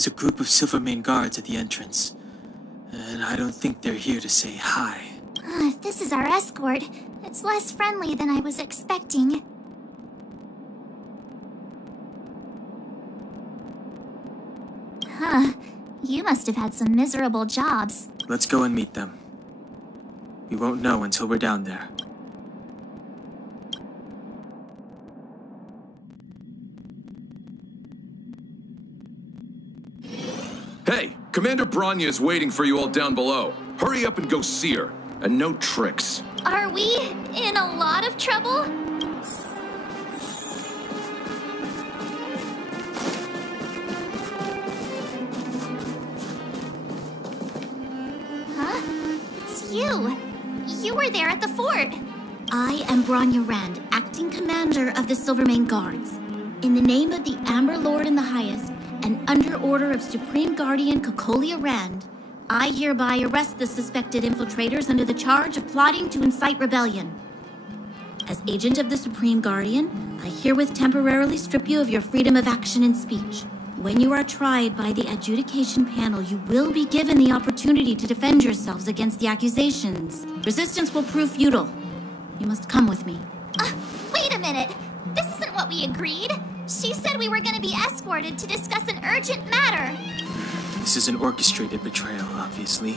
There's a group of Silvermane guards at the entrance, and I don't think they're here to say hi. If this is our escort, it's less friendly than I was expecting. Huh. You must have had some miserable jobs. Let's go and meet them. We won't know until we're down there. Hey, Commander Branya is waiting for you all down below. Hurry up and go see her. And no tricks. Are we in a lot of trouble? Huh? It's you. You were there at the fort. I am Branya Rand, acting commander of the Silvermane Guards. In the name of the Amber Lord in the Highest, and under order of Supreme Guardian Kokolia Rand, I hereby arrest the suspected infiltrators under the charge of plotting to incite rebellion. As agent of the Supreme Guardian, I herewith temporarily strip you of your freedom of action and speech. When you are tried by the adjudication panel, you will be given the opportunity to defend yourselves against the accusations. Resistance will prove futile. You must come with me. Wait a minute. This isn't what we agreed. She said we were going to be escorted to discuss an urgent matter. This is an orchestrated betrayal, obviously.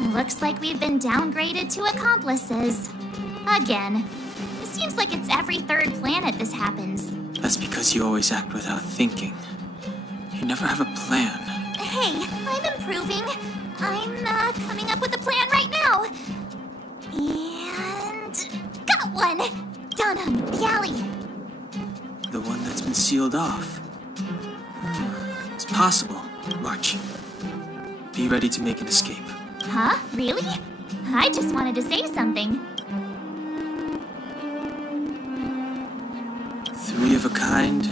Looks like we've been downgraded to accomplices. Again. It seems like it's every third planet this happens. That's because you always act without thinking. You never have a plan. Hey, I'm improving. I'm coming up with a plan right now. And got one! Down on the alley. The one that's been sealed off. It's possible. March. Be ready to make an escape. Huh? Really? I just wanted to say something. 3 of a kind.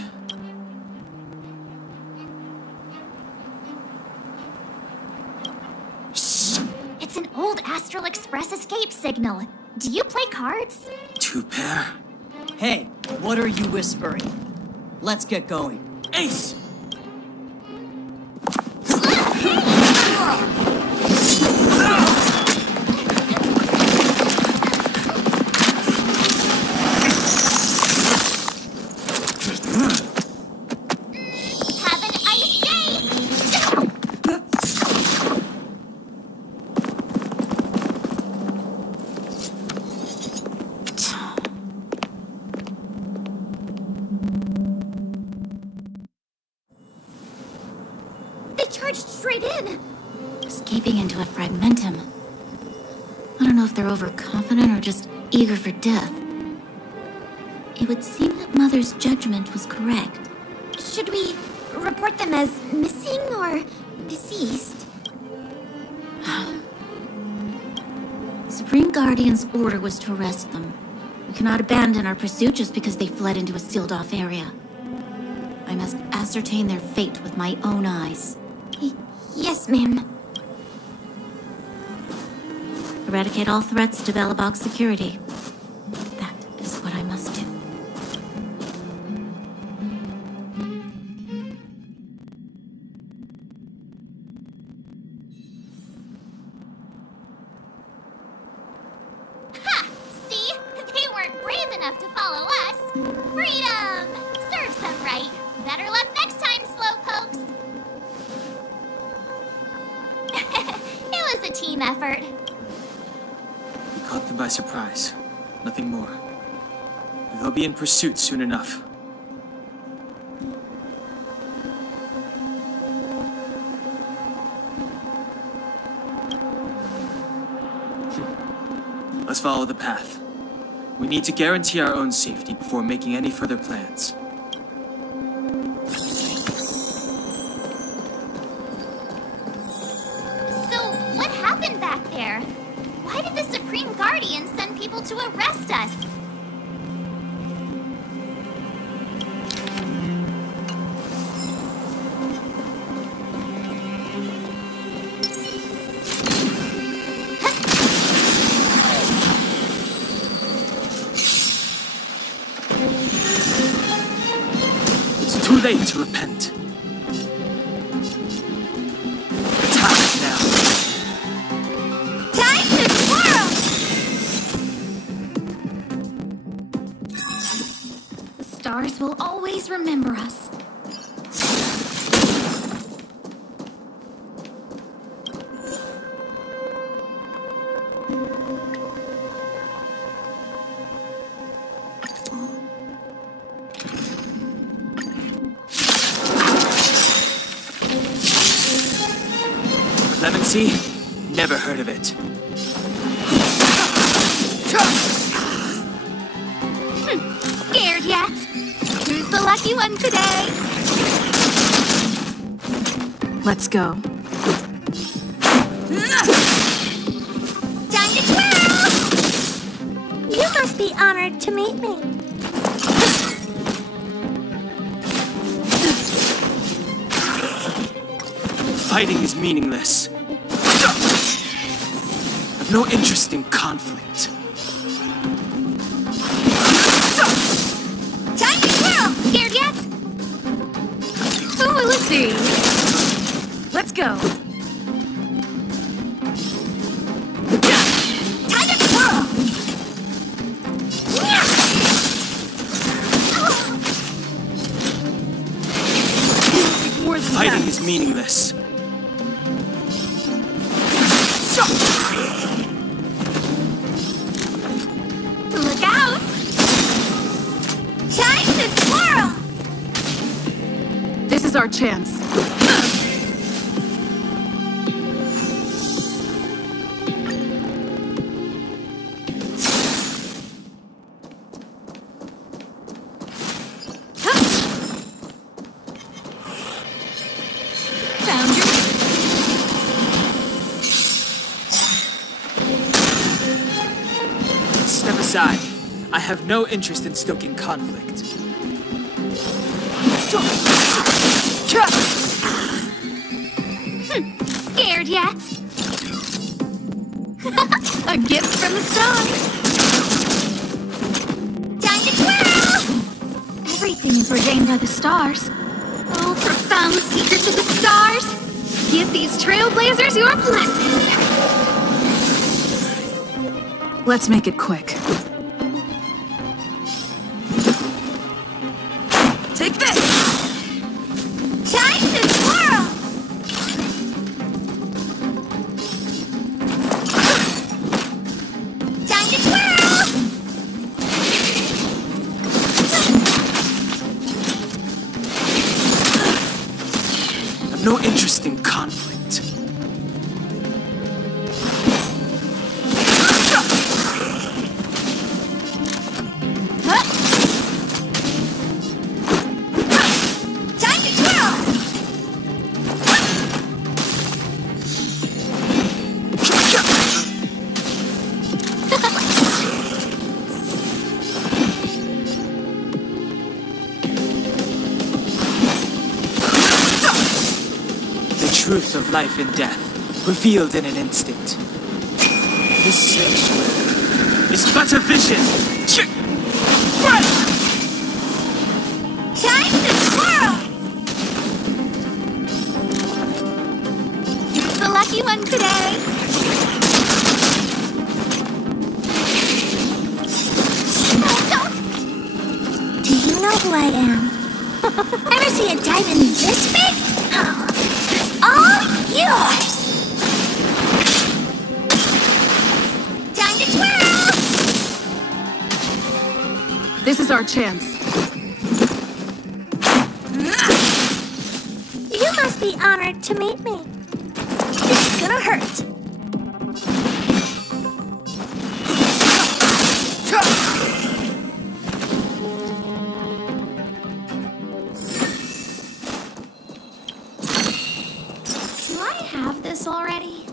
Shh! It's an old Astral Express escape signal. Do you play cards? 2 pair. Hey, what are you whispering? Let's get going. Ace! Have an ice day! They charged straight in! Escaping into a fragmentum. I don't know if they're overconfident or just eager for death. It would seem that Mother's judgment was correct. Should we report them as missing or deceased? Supreme Guardian's order was to arrest them. We cannot abandon our pursuit just because they fled into a sealed-off area. I must ascertain their fate with my own eyes. Yes, ma'am. Eradicate all threats to Belobog's security. That is what I must do. Ha! See? They weren't brave enough to follow us. Freedom! Serves them right. Better luck next time, slowpokes. It was a team effort. We caught them by surprise. Nothing more. They'll be in pursuit soon enough. Let's follow the path. We need to guarantee our own safety before making any further plans. So, what happened back there? Why did the Supreme Guardian send people to arrest us? It's too late to repent. stars will always remember us. Clemency? Never heard of it. Scared yet? Who's the lucky one today? Let's go. Time to twirl! You must be honored to meet me. Fighting is meaningless. I've no interest in conflict. Time to twirl! Scared yet? Oh, let's see. Let's go. Time to twirl! More than Fighting that. is meaningless. Look out! Time to twirl! This is our chance. Found your... Step aside. I have no interest in stoking conflict. Scared yet? A gift from the stars. Time to twirl! Everything is ordained by the stars. Oh, profound secrets of the stars. Give these trailblazers your blessing. Let's make it quick. Take this! Time to twirl! Time to twirl! I've no interest in conflict. Time to twirl! The truth of life and death, revealed in an instant. This sanctuary is but a vision. Time to twirl! Who's the lucky one today? Oh, don't! Do you know who I am? Ever see a diamond this big? Oh, it's all yours! Time to twirl! This is our chance. You must be honored to meet me. This is gonna hurt. Do I have this already?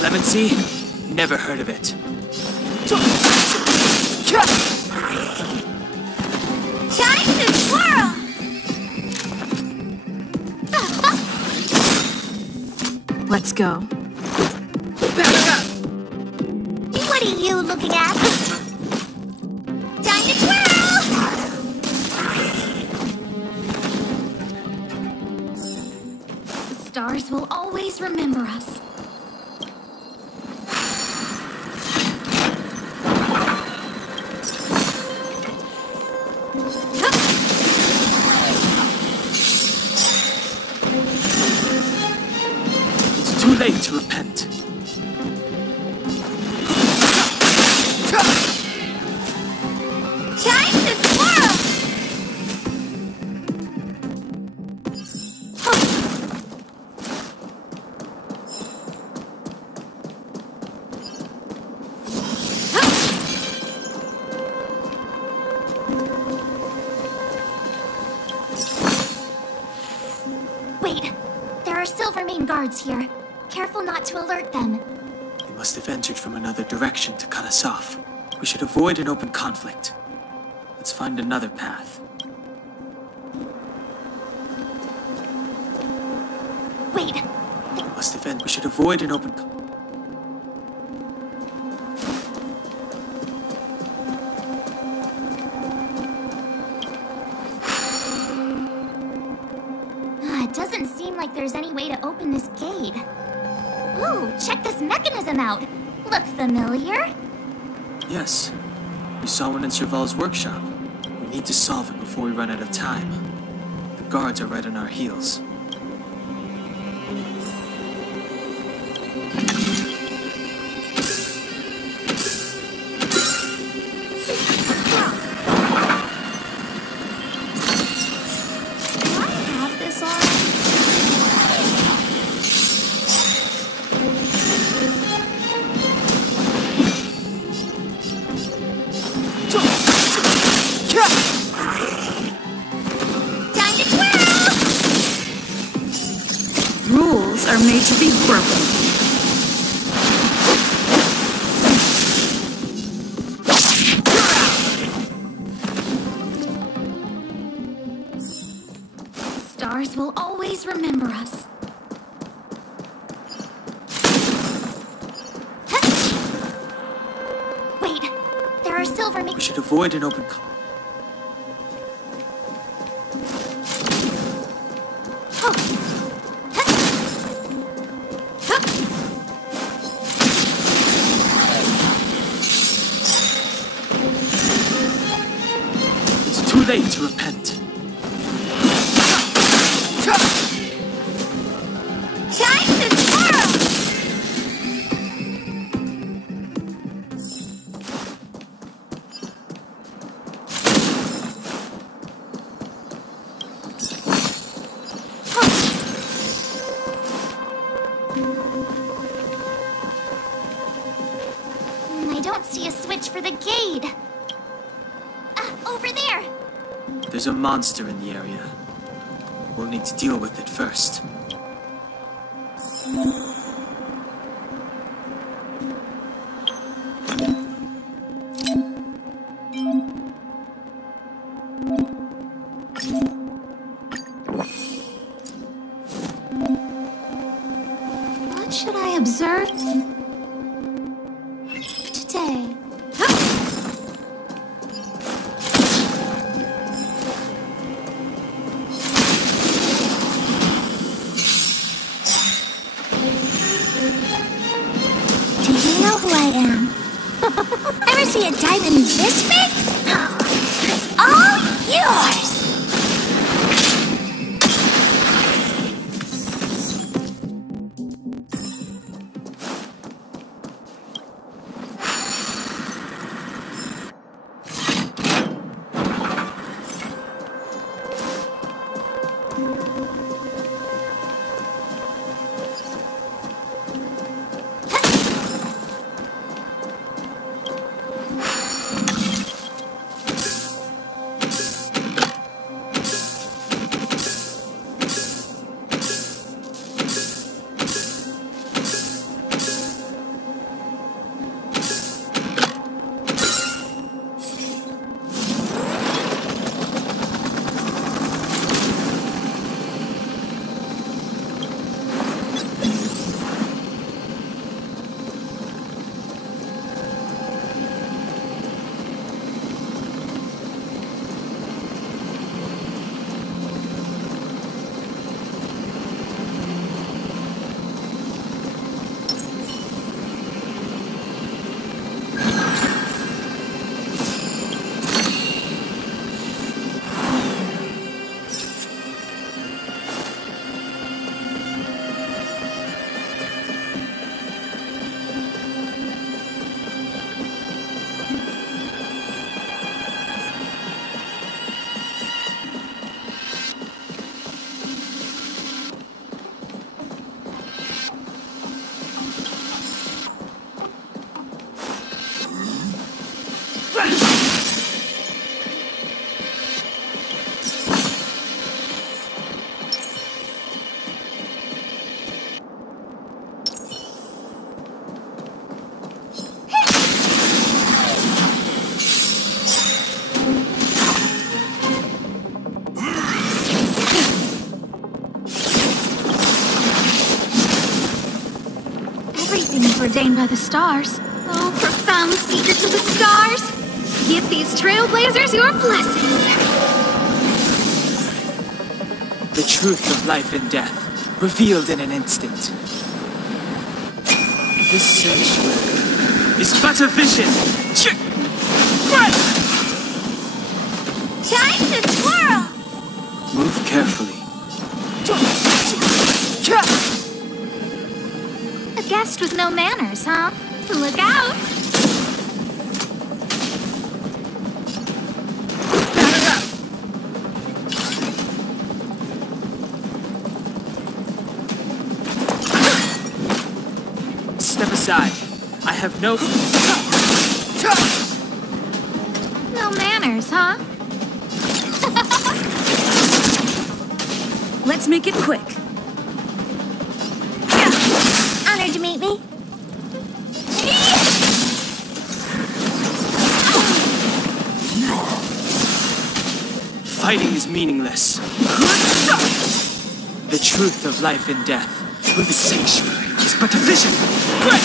Clemency? Never heard of it. Time to twirl! Let's go. What are you looking at? Time to twirl! Stars will always remember us. It's too late to repent. Time to twirl! Wait, there are Silvermane guards here. Careful not to alert them. They must have entered from another direction to cut us off. We should avoid an open conflict. Let's find another path. Wait, They must have entered. We should avoid an open conflict. It doesn't seem like there's any way to open this gate. Ooh, check this mechanism out. Look familiar? Yes, we saw one in Serval's workshop. We need to solve it before we run out of time. The guards are right on our heels. do I have this on? Time to twirl! Rules are made to be broken. Stars will always remember us. Wait, there are Silvermane. We should avoid an open conflict. It's too late to repent. Time to twirl! I don't see a switch for the gate. Over there. There's a monster in the area. We'll need to deal with it first. What should I observe today? Do you know who I am? Ever see a diamond this big? It's all yours! ordained by the stars. Oh, profound secrets of the stars! Give these trailblazers your blessing. The truth of life and death, revealed in an instant. This sanctuary is but a vision. Time to twirl! Move carefully. A guest with no manners, huh? Look out! Step aside. I have no... No manners, huh? Let's make it quick. Honored to meet me. Fighting is meaningless. The truth of life and death, with the sanctuary, is but a vision. Break!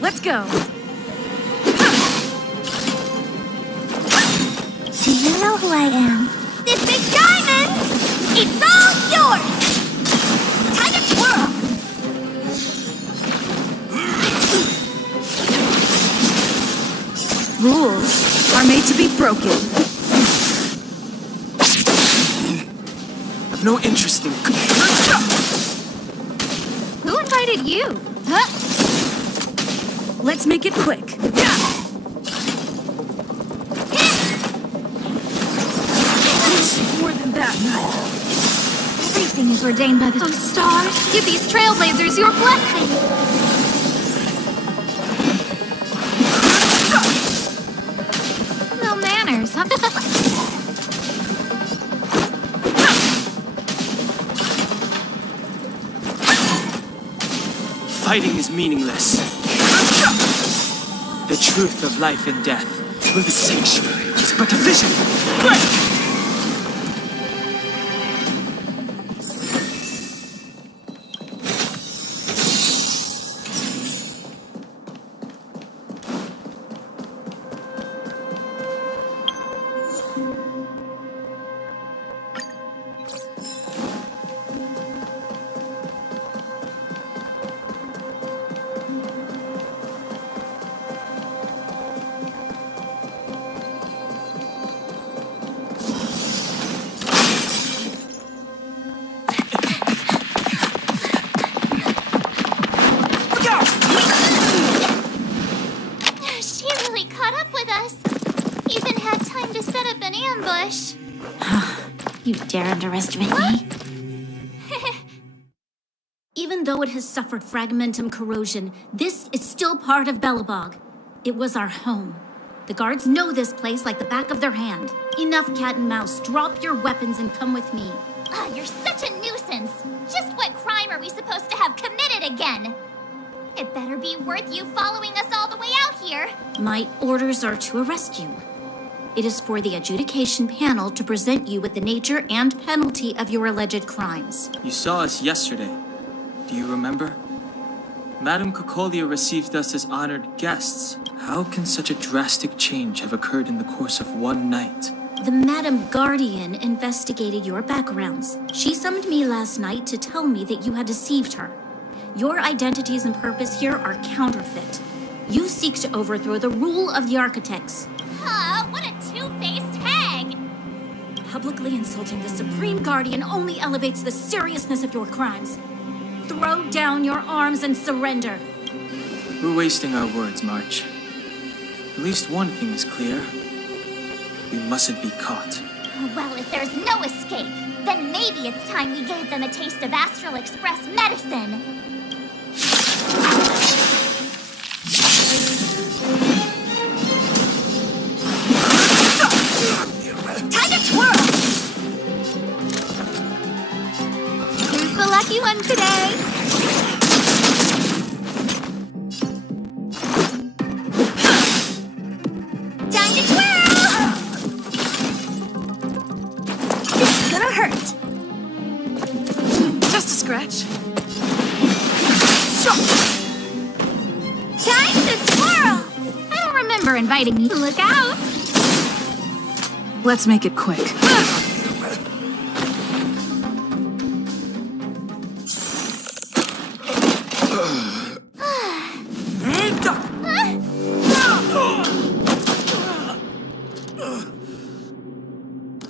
Let's go. Do you know who I am? This big diamond! It's all yours! Time to twirl! Rules are made to be broken. I've no interest in... Who invited you? Huh? Let's make it quick. More than that. Everything is ordained by the stars. Give these trailblazers your blessing. No manners, huh? Fighting is meaningless. The truth of life and death, with the sanctuary, is but a vision. Break! She really caught up with us. Even had time to set up an ambush. You dare underestimate me? Even though it has suffered fragmentum corrosion, this is still part of Belobog. It was our home. The guards know this place like the back of their hand. Enough cat and mouse. Drop your weapons and come with me. Ah, you're such a nuisance. Just what crime are we supposed to have committed again? It better be worth you following us all the way out here. My orders are to arrest you. It is for the adjudication panel to present you with the nature and penalty of your alleged crimes. You saw us yesterday. Do you remember? Madame Cocolia received us as honored guests. How can such a drastic change have occurred in the course of one night? The Madam Guardian investigated your backgrounds. She summoned me last night to tell me that you had deceived her. Your identities and purpose here are counterfeit. You seek to overthrow the rule of the architects. Huh, what a two-faced hag! Publicly insulting the Supreme Guardian only elevates the seriousness of your crimes. Throw down your arms and surrender. We're wasting our words, March. At least one thing is clear. We mustn't be caught. Well, if there's no escape, then maybe it's time we gave them a taste of Astral Express medicine. Time to twirl! Who's the lucky one today? Time to twirl! This is gonna hurt. Just a scratch. Time to twirl! I don't remember inviting me. Look out! Let's make it quick.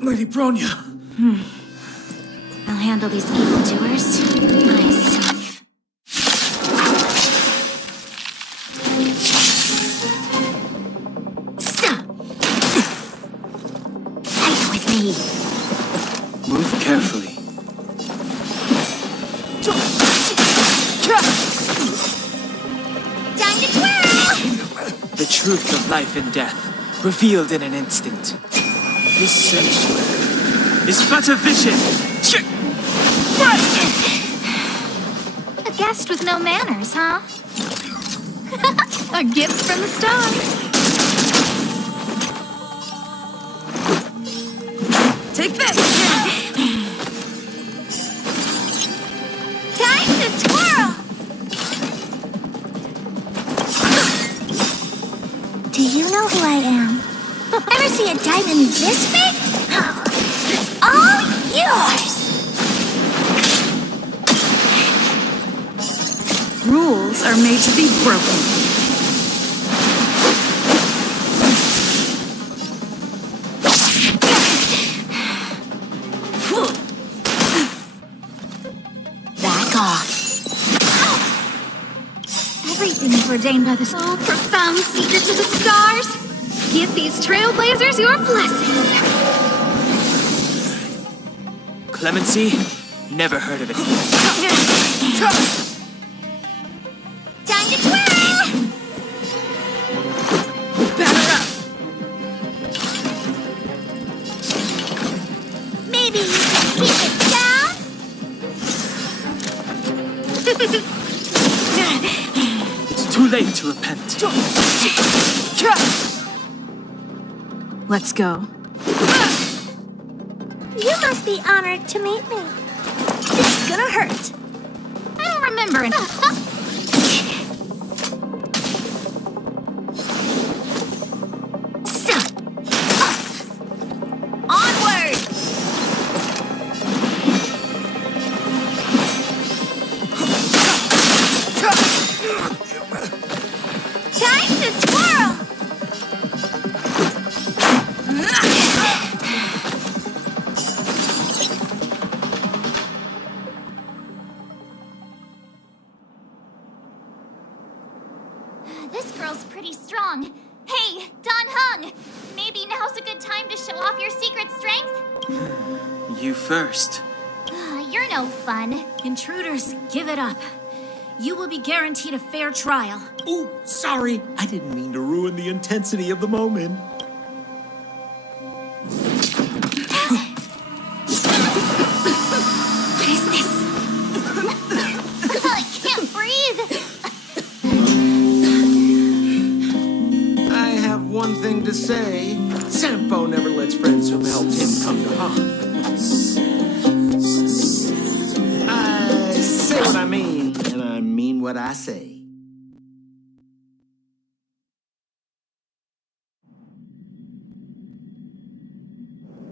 Lady Bronya! I'll handle these evildoers myself. Fight with me. Move carefully. Time to twirl! The truth of life and death, revealed in an instant. This sanctuary is but a vision. A guest with no manners, huh? A gift from the stars. Take this! Time to twirl! Do you know who I am? Ever see a diamond this big? Oh, it's all yours! Rules are made to be broken. Back off. Everything is ordained by the soul, profound secret to the stars. Give these trailblazers your blessing. Clemency? Never heard of it. Time to twirl! Batter up! Maybe you can keep it down? It's too late to repent. Let's go. You must be honored to meet me. This is gonna hurt. I don't remember it. Onward! Time to twirl! This girl's pretty strong. Hey, Don Hung! Maybe now's a good time to show off your secret strength? You first. You're no fun. Intruders, give it up. You will be guaranteed a fair trial. Ooh, sorry. I didn't mean to ruin the intensity of the moment. What is this? I can't breathe. I have one thing to say. Sampo never lets friends who helped him come to harm. I say what I mean, and I mean what I say.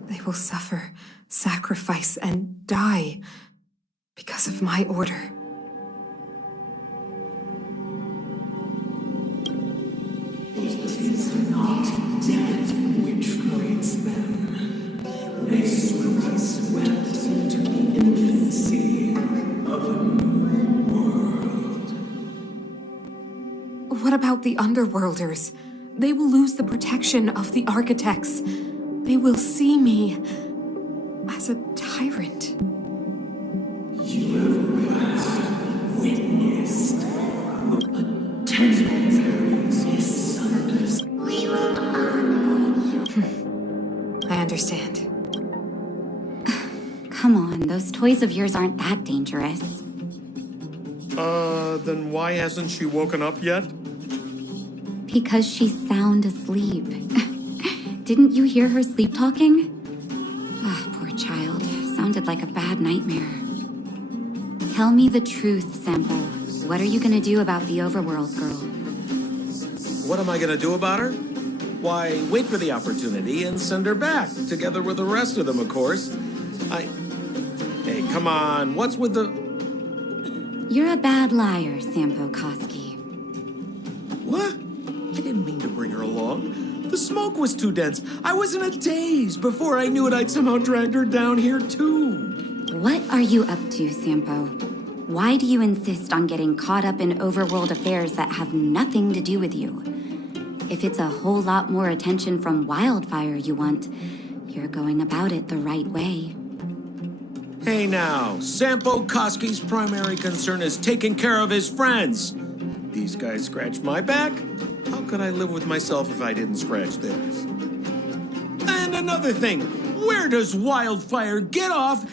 They will suffer, sacrifice, and die because of my order. What about the underworlders? They will lose the protection of the architects. They will see me as a tyrant. I understand. Come on, those toys of yours aren't that dangerous. Then why hasn't she woken up yet? Because she's sound asleep. Didn't you hear her sleep talking? Ah, poor child. Sounded like a bad nightmare. Tell me the truth, Sampo. What are you gonna do about the overworld girl? What am I gonna do about her? Why, wait for the opportunity and send her back, together with the rest of them, of course. Hey, come on, what's with the... You're a bad liar, Sampo Koski. What? I didn't mean to bring her along. The smoke was too dense. I was in a daze. Before I knew it, I'd somehow dragged her down here, too. What are you up to, Sampo? Why do you insist on getting caught up in overworld affairs that have nothing to do with you? If it's a whole lot more attention from Wildfire you want, you're going about it the right way. Hey now, Sampo Koski's primary concern is taking care of his friends. These guys scratch my back. How could I live with myself if I didn't scratch theirs? And another thing, where does Wildfire get off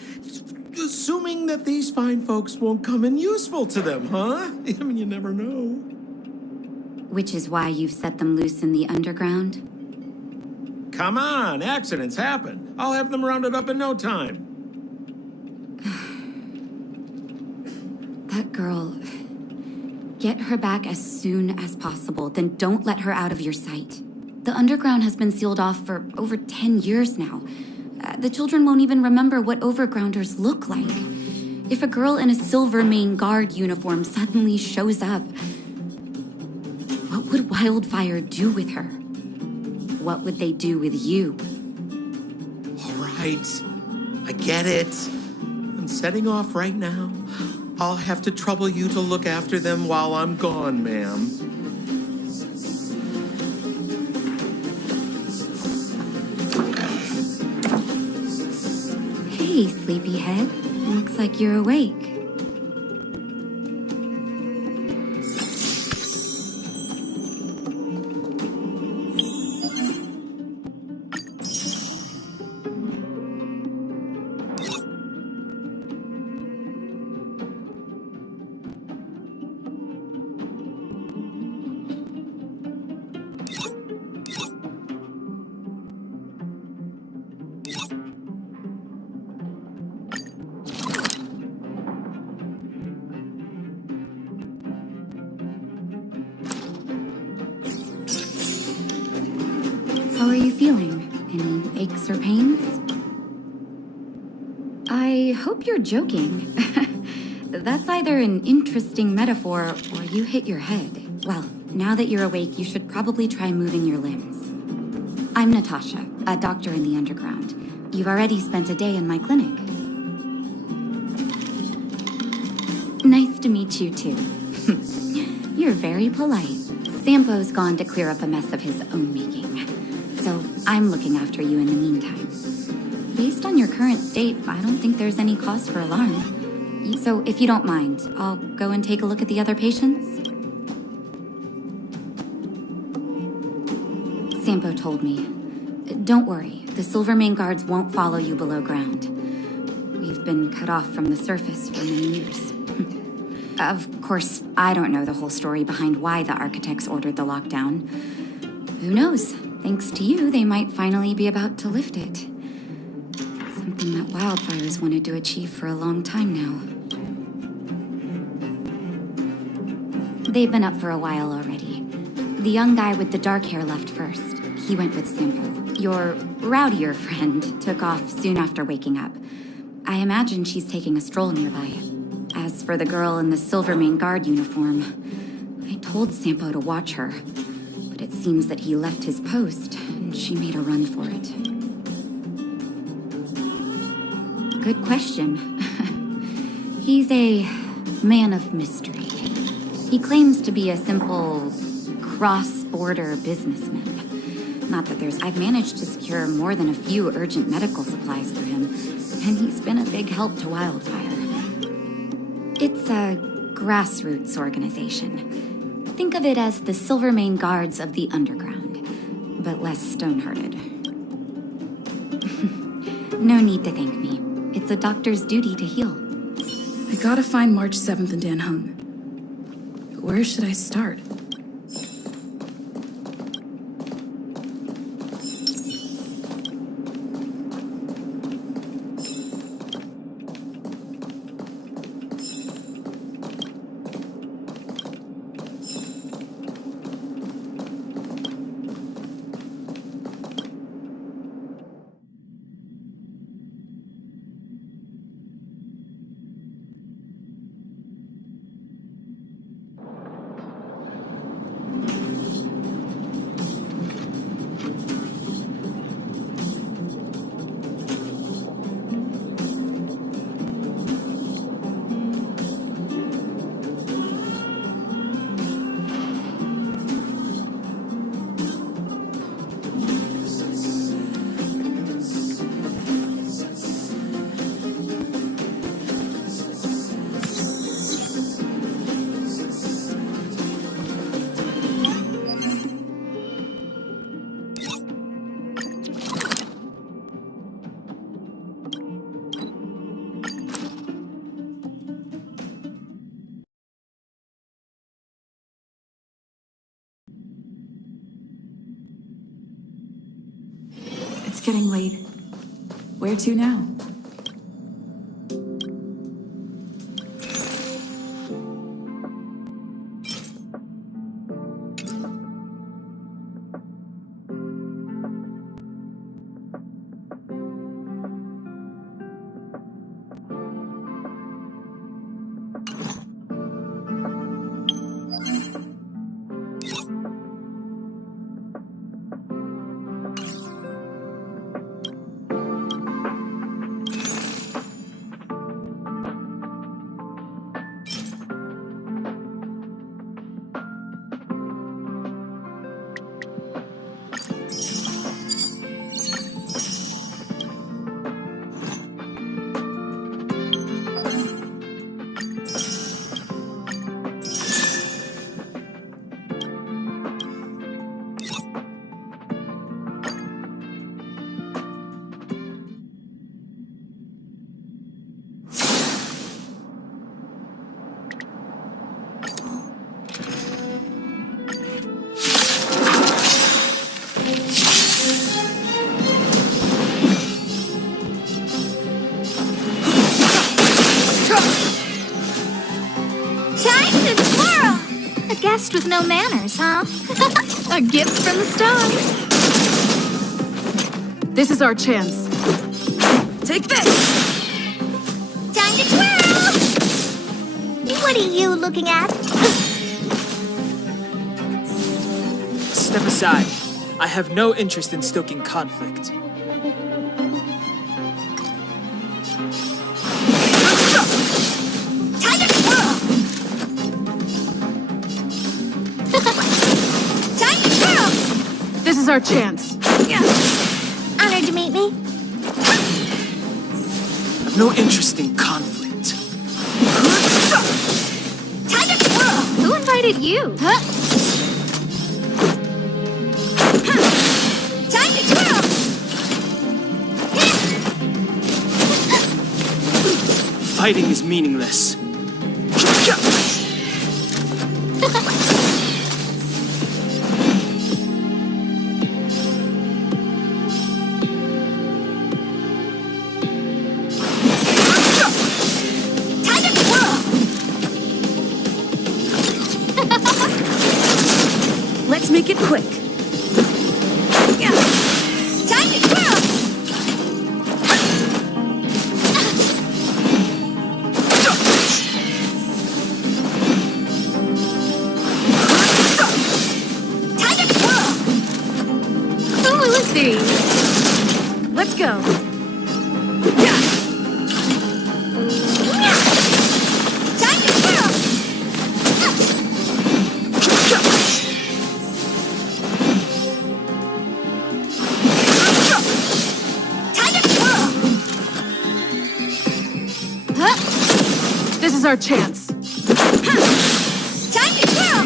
assuming that these fine folks won't come in useful to them, huh? I mean, you never know. Which is why you've set them loose in the underground? Come on, accidents happen. I'll have them rounded up in no time. That girl... Get her back as soon as possible, then don't let her out of your sight. The underground has been sealed off for over 10 years now. The children won't even remember what overgrounders look like. If a girl in a Silvermane Guard uniform suddenly shows up, what would Wildfire do with her? What would they do with you? All right, I get it. I'm setting off right now. I'll have to trouble you to look after them while I'm gone, ma'am. Hey, sleepyhead. Looks like you're awake. How are you feeling? Any aches or pains? I hope you're joking. That's either an interesting metaphor or you hit your head. Well, now that you're awake, you should probably try moving your limbs. I'm Natasha, a doctor in the underground. You've already spent a day in my clinic. Nice to meet you, too. You're very polite. Sampo's gone to clear up a mess of his own making. So I'm looking after you in the meantime. Based on your current state, I don't think there's any cause for alarm. So if you don't mind, I'll go and take a look at the other patients. Sampo told me. Don't worry, the Silvermane Guards won't follow you below ground. We've been cut off from the surface for many years. Of course, I don't know the whole story behind why the architects ordered the lockdown. Who knows? Thanks to you, they might finally be about to lift it. Something that Wildfire's wanted to achieve for a long time now. They've been up for a while already. The young guy with the dark hair left first. He went with Sampo. Your rowdier friend took off soon after waking up. I imagine she's taking a stroll nearby. As for the girl in the Silvermane Guard uniform, I told Sampo to watch her. But it seems that he left his post, and she made a run for it. Good question. He's a man of mystery. He claims to be a simple cross-border businessman. Not that I've managed to secure more than a few urgent medical supplies through him, and he's been a big help to Wildfire. It's a grassroots organization. Think of it as the Silvermane Guards of the Underground, but less stone-hearted. No need to thank me. It's a doctor's duty to heal. I gotta find March 7th and Dan Hung. Where should I start? getting late. Where to now? A guest with no manners, huh? A gift from the stars. This is our chance. Take this! Time to twirl! What are you looking at? Step aside. I have no interest in stoking conflict. Time to twirl! Time to twirl! This is our chance. Honored to meet me. I've no interest in conflict. Time to twirl! Who invited you? Time to twirl! Fighting is meaningless. Time to twirl! Let's make it quick. Time to twirl! Time to twirl! Who will it be? Let's go. Time to twirl! Time to twirl! This is our chance. Time to twirl!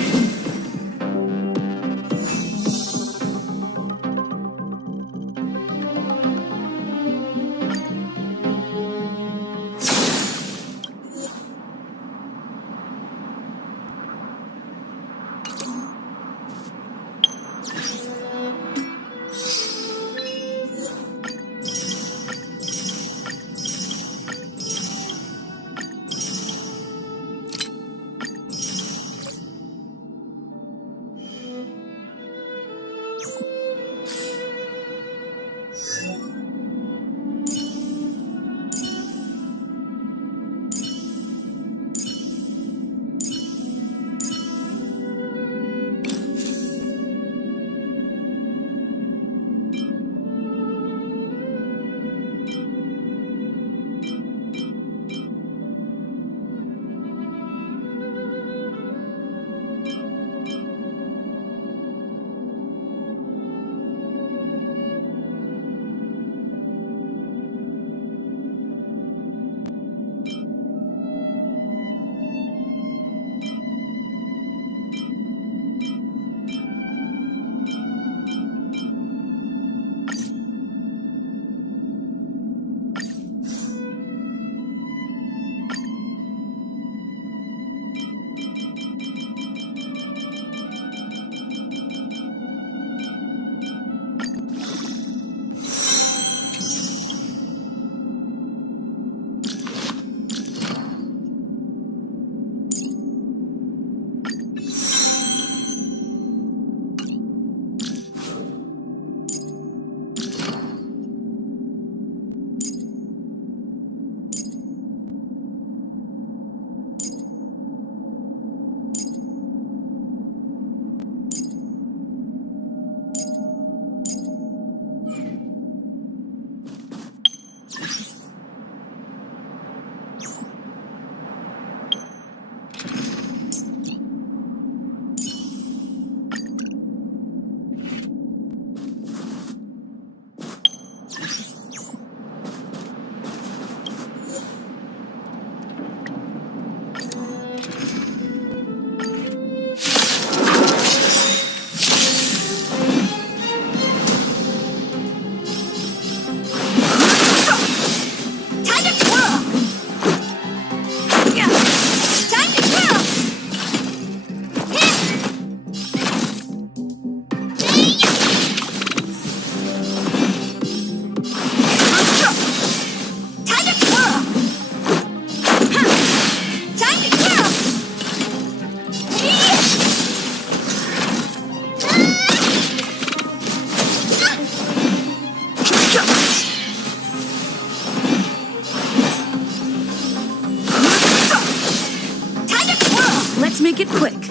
make it quick. Time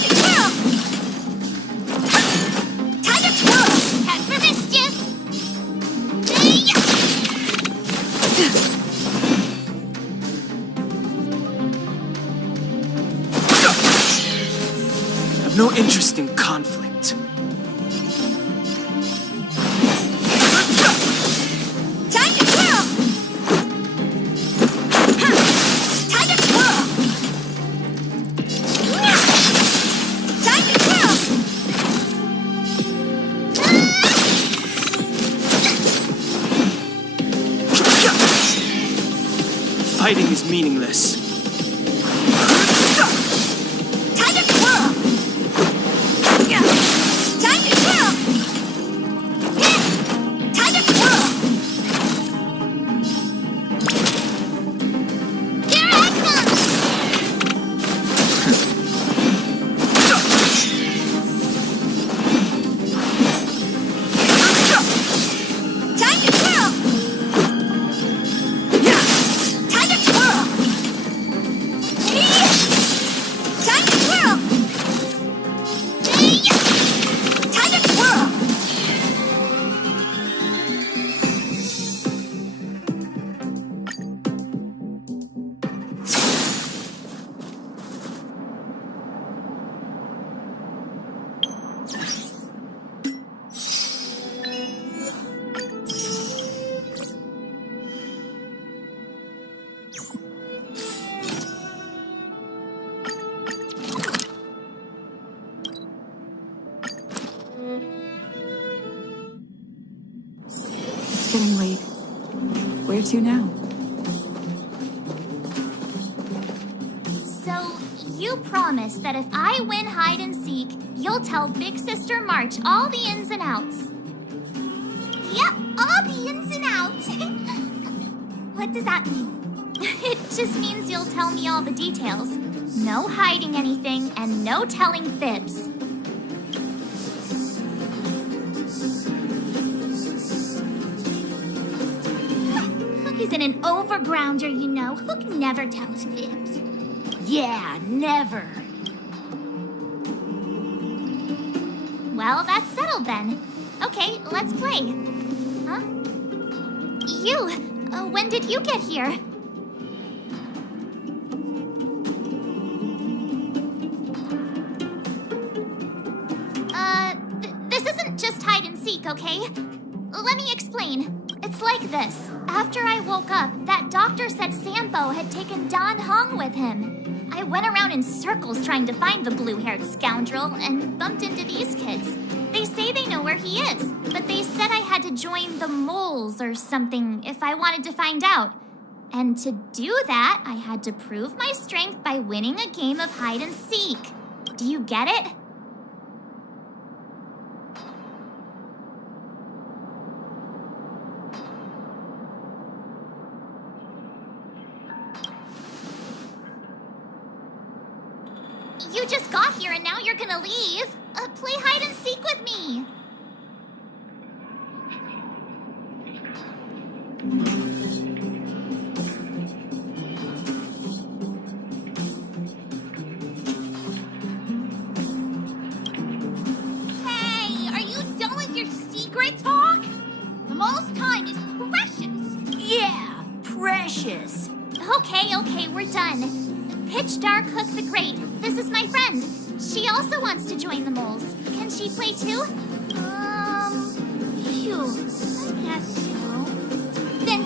to twirl! Time to twirl! Time for mischief! I've no interest in conflict. Time to twirl! Time to twirl! Time to twirl! Fighting is meaningless. Time to twirl! Time to twirl! Time to twirl! Here I come! Time to twirl! Time to twirl! Time to twirl! Time to twirl! It's getting late. Where to now? So, you promise that if I win hide and seek, you'll tell Big Sister March all the ins and outs. Yep, all the ins and outs. What does that mean? It just means you'll tell me all the details. No hiding anything and no telling fibs. Hook isn't an overgrounder, you know. Hook never tells fibs. Yeah, never. Well, that's settled then. Okay, let's play. Huh? You, when did you get here? This isn't just hide and seek, okay? Let me explain. It's like this. After I woke up, that doctor said Sampo had taken Don Hong with him. I went around in circles trying to find the blue-haired scoundrel and bumped into these kids. They say they know where he is, but they said I had to join the moles or something if I wanted to find out. And to do that, I had to prove my strength by winning a game of hide and seek. Do you get it? You just got here and now you're gonna leave. Play hide and seek with me. Hey, are you done with your secret talk? The most time is precious. Yeah, precious. Okay, we're done. Pitch Dark Hook the Great. This is my friend. She also wants to join the moles. Can she play too? Phew, I guess so. Then,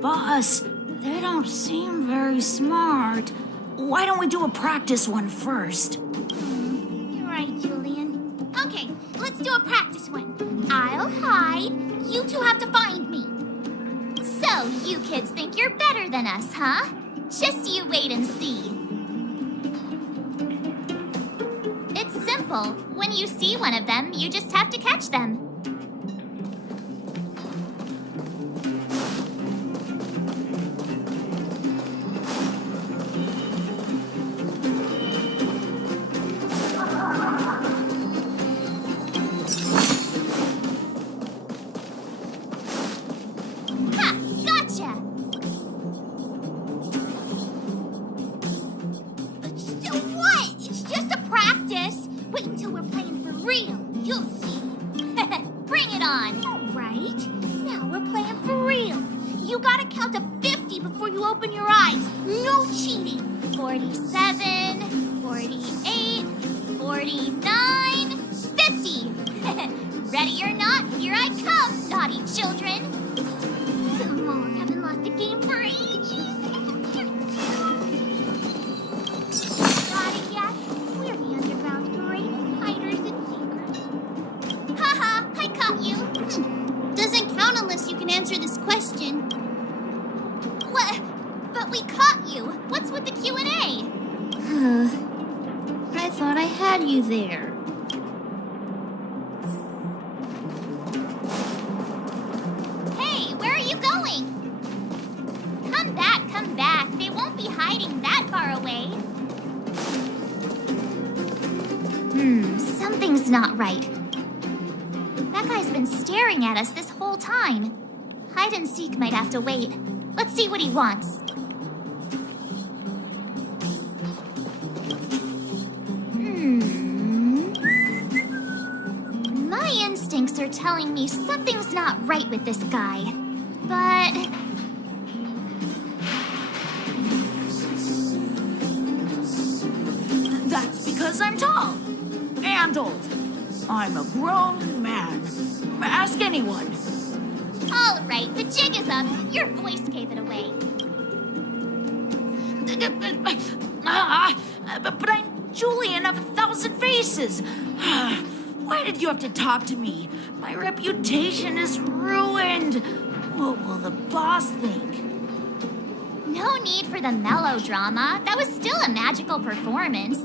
boss, they don't seem very smart. Why don't we do a practice one first? You're right, Julian. Okay, let's do a practice one. I'll hide. You two have to find me. So, you kids think you're better than us, huh? Just you wait and see. It's simple. When you see one of them, you just have to catch them. count to 50 before you open your eyes. No cheating. 47, 48, 49, 50. Ready or not, here I come, naughty children. The moles haven't lost a game for ages. Got it yet? We're the underground's greatest hiders and seekers. Haha, I caught you. Doesn't count unless you can answer this question. What? But we caught you. What's with the Q&A? I thought I had you there. Hey, where are you going? Come back, come back. They won't be hiding that far away. Something's not right. That guy's been staring at us this whole time. Hide and seek might have to wait. Let's see what he wants. My instincts are telling me something's not right with this guy. But... That's because I'm tall and old. I'm a grown man. Ask anyone. all right, the jig is up. Your voice gave it away. But I'm Julian of 1,000 Faces. Why did you have to talk to me? My reputation is ruined. What will the boss think? No need for the melodrama. That was still a magical performance.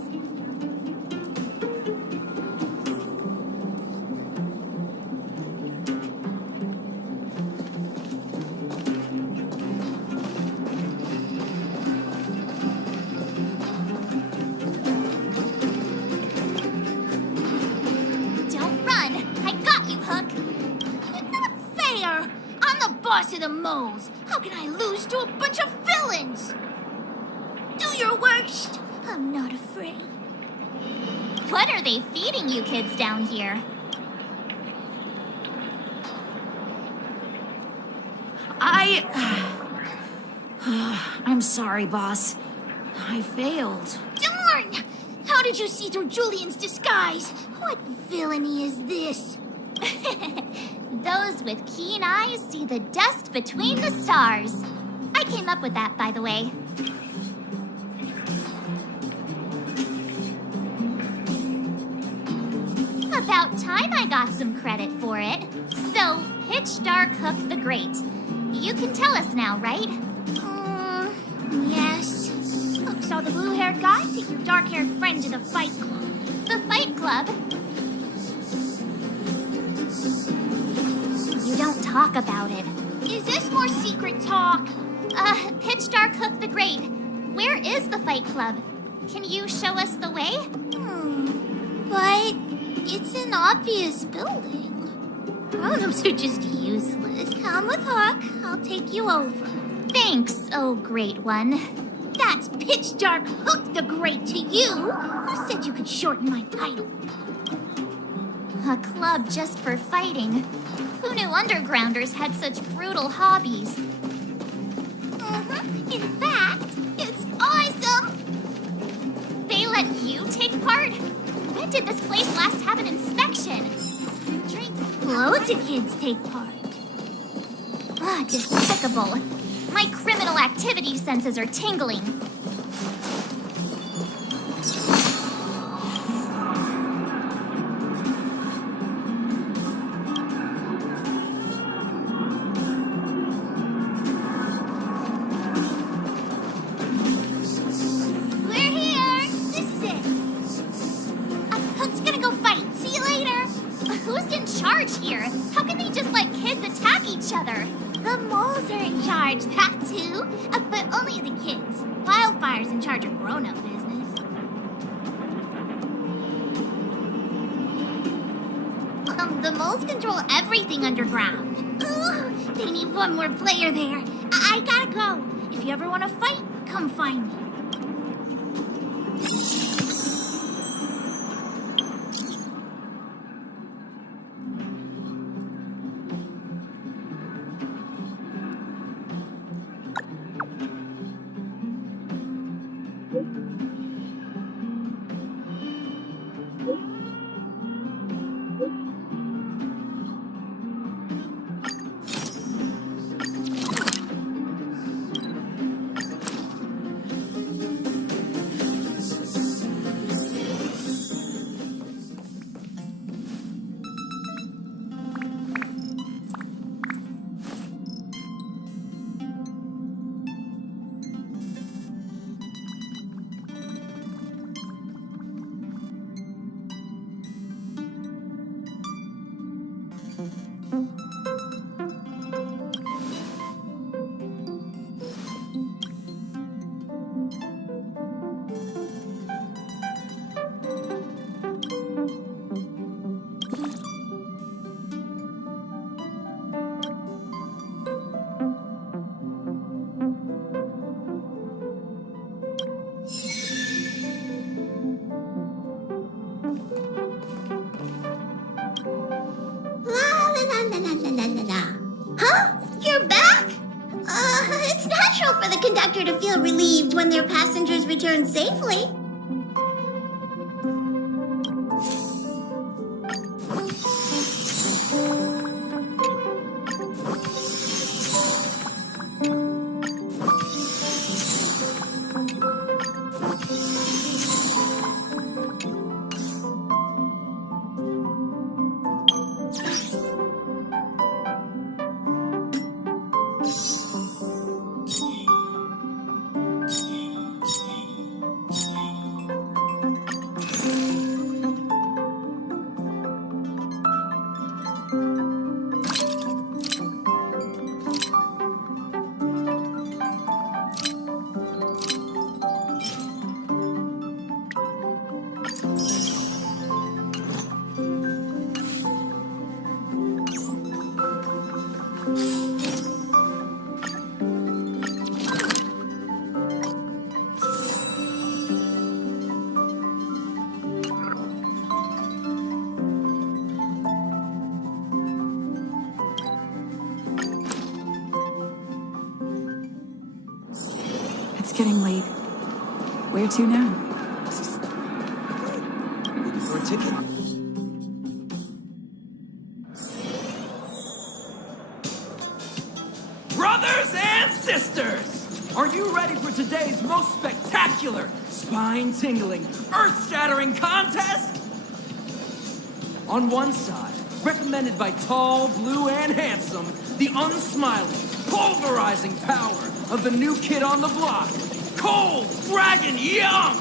Don't run. I got you, Hook. Not fair! I'm the boss of the moles. How can I lose to a bunch of villains? Do your worst. I'm not afraid. What are they feeding you kids down here? I'm sorry, boss. I failed. Darn! How did you see through Julian's disguise? What villainy is this? Those with keen eyes see the dust between the stars. I came up with that, by the way. About time I got some credit for it. So, Pitch Dark Hook the Great. You can tell us now, right? Yes. Hook saw the blue-haired guy take your dark-haired friend to the fight club. The Fight Club? You don't talk about it. Is this more secret talk? Pitch Dark Hook the Great. Where is the Fight Club? Can you show us the way? But it's an obvious building. Grown-ups are just useless. Come with Hook. I'll take you over. Thanks, oh great one. That's Pitch Dark Hook the Great to you. Who said you could shorten my title? A club just for fighting. Who knew undergrounders had such brutal hobbies? In fact, it's awesome. They let you take part? When did this place last have an inspection? Loads of kids take part. Ah, despicable. My criminal activity senses are tingling. We're here. This is it. Hook's gonna go fight. See you later. Who's in charge here? How can they just let kids attack each other? The moles are in charge, that too. But only the kids. Wildfire's in charge of grown-up business. The moles control everything underground. Ooh, they need one more player there. I gotta go. If you ever want to fight, come find me. natural for the conductor to feel relieved when their passengers return safely. It's getting late. Where to now? Looking for a ticket. Brothers and sisters, are you ready for today's most spectacular, spine-tingling, earth-shattering contest? On one side, recommended by tall, blue, and handsome, the unsmiling, pulverizing power of the new kid on the block, Cold Dragon Young!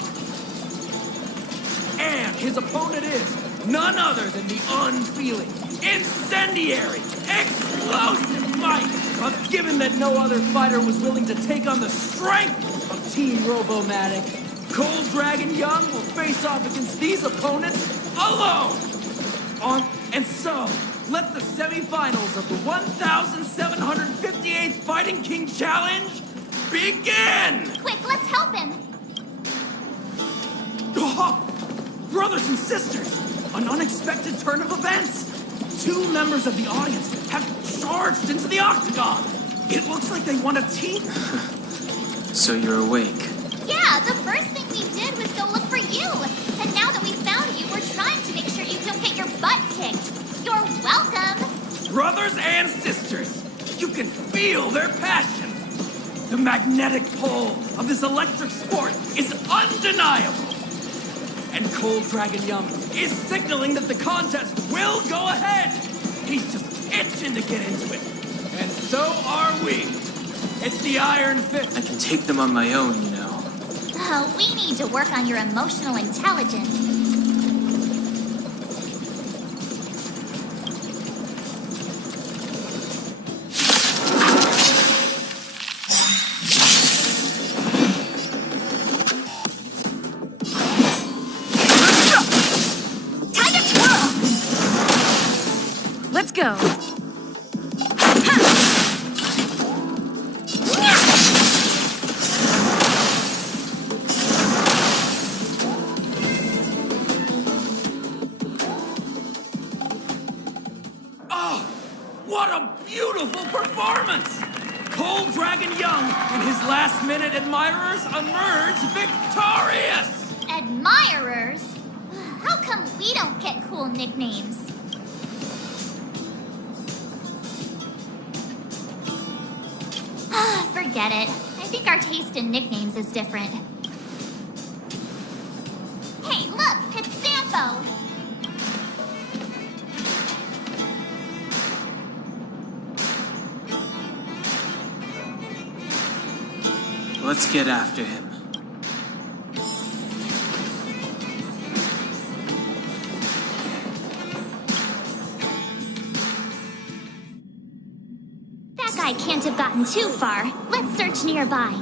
And his opponent is none other than the unfeeling, incendiary, explosive might of given that no other fighter was willing to take on the strength of Team Robomatic. Cold Dragon Young will face off against these opponents alone! And so, let the semifinals of the 1,758th Fighting King Challenge begin! Quick, let's help him! Oh, brothers and sisters, an unexpected turn of events! 2 members of the audience have charged into the octagon! It looks like they want a team... So you're awake. Yeah, the first thing we did was go look for you. And now that we found you, we're trying to make sure you don't get your butt kicked. You're welcome! Brothers and sisters, you can feel their passion. The magnetic pull of this electric sport is undeniable. And Cold Dragon Young is signaling that the contest will go ahead. He's just itching to get into it. And so are we. It's the Iron Fist. I can take them on my own, you know. Oh, we need to work on your emotional intelligence. Let's go. Oh, what a beautiful performance! Cold Dragon Young and his last-minute admirers emerge victorious! Admirers? How come we don't get cool nicknames? Forget it. I think our taste in nicknames is different. Hey, look! It's Sampo! Let's get after him. That guy can't have gotten too far. Let's search nearby.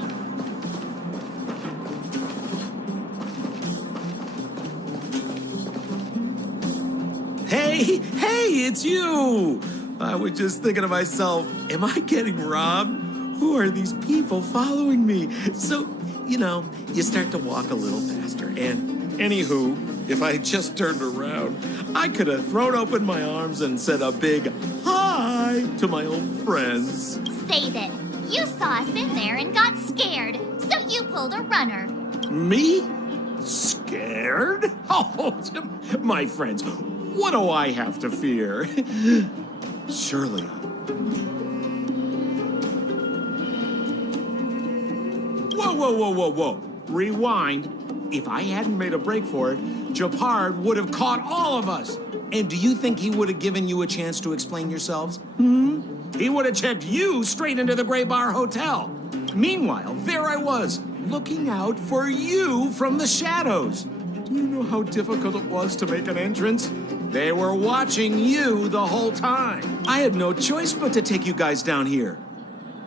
Hey, it's you! I was just thinking to myself, am I getting robbed? Who are these people following me? So, you start to walk a little faster. And anywho, if I had just turned around, I could have thrown open my arms and said a big hi to my old friends. Save it. You saw us in there and got scared, so you pulled a runner. Me? Scared? Oh, my friends, what do I have to fear? Surely. Whoa. Rewind. If I hadn't made a break for it, Japard would have caught all of us. And do you think he would have given you a chance to explain yourselves? He would have checked you straight into the Gray Bar Hotel. Meanwhile, there I was, looking out for you from the shadows. Do you know how difficult it was to make an entrance? They were watching you the whole time. I had no choice but to take you guys down here.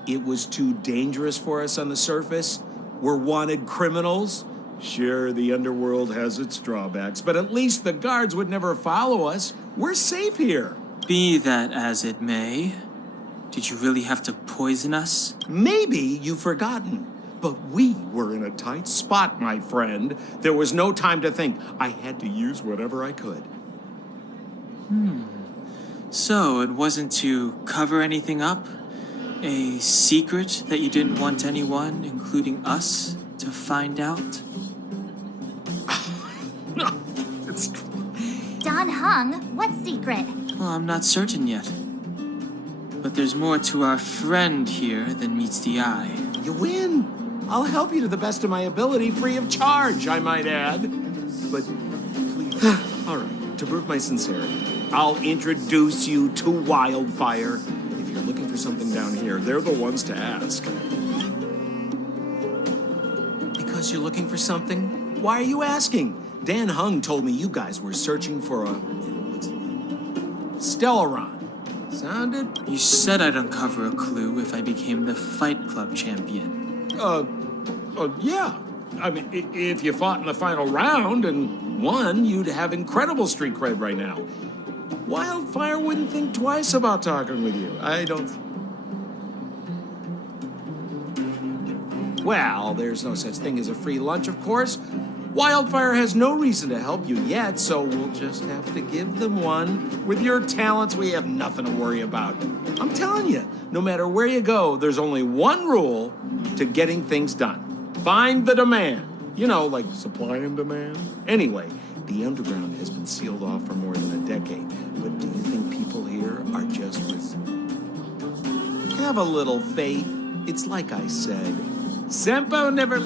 It was too dangerous for us on the surface. We're wanted criminals. Sure, the underworld has its drawbacks, but at least the guards would never follow us. We're safe here. Be that as it may, did you really have to poison us? Maybe you've forgotten, but we were in a tight spot, my friend. There was no time to think. I had to use whatever I could. So it wasn't to cover anything up? A secret that you didn't want anyone, including us, to find out? No, it's... Don Hung, what secret? Well, I'm not certain yet. But there's more to our friend here than meets the eye. You win. I'll help you to the best of my ability, free of charge, I might add. But please, all right, to prove my sincerity, I'll introduce you to Wildfire. If you're looking for something down here, they're the ones to ask. Because you're looking for something? Why are you asking? Dan Hung told me you guys were searching for a... Stellaron. Sounded... You said I'd uncover a clue if I became the Fight Club champion. Yeah. I mean, if you fought in the final round and won, you'd have incredible street cred right now. Wildfire wouldn't think twice about talking with you. I don't... Well, there's no such thing as a free lunch, of course. Wildfire has no reason to help you yet, so we'll just have to give them one. With your talents, we have nothing to worry about. I'm telling you, no matter where you go, there's only one rule to getting things done. Find the demand. You know, like supply and demand. Anyway, the underground has been sealed off for more than a decade. But do you think people here are just... Have a little faith. It's like I said. Sempo never...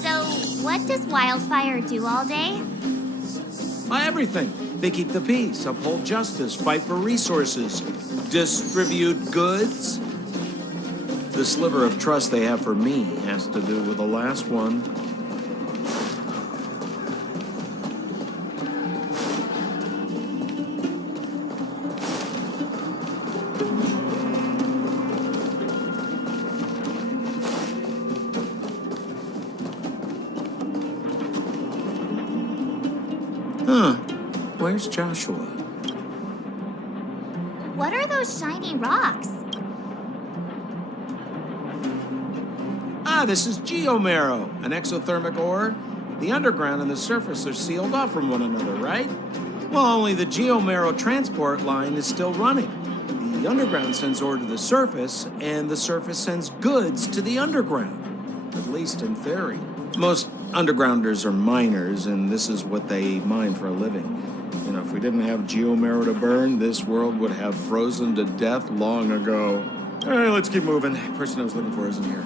So, what does Wildfire do all day? Everything. They keep the peace, uphold justice, fight for resources, distribute goods. The sliver of trust they have for me has to do with the last one. Where's Joshua? What are those shiny rocks? This is geomarrow, an exothermic ore. The underground and the surface are sealed off from one another, right? Well, only the geomarrow transport line is still running. The underground sends ore to the surface, and the surface sends goods to the underground. At least in theory. Most undergrounders are miners, and this is what they mine for a living. You know, if we didn't have geomarrow to burn, this world would have frozen to death long ago. All right, let's keep moving. The person I was looking for isn't here.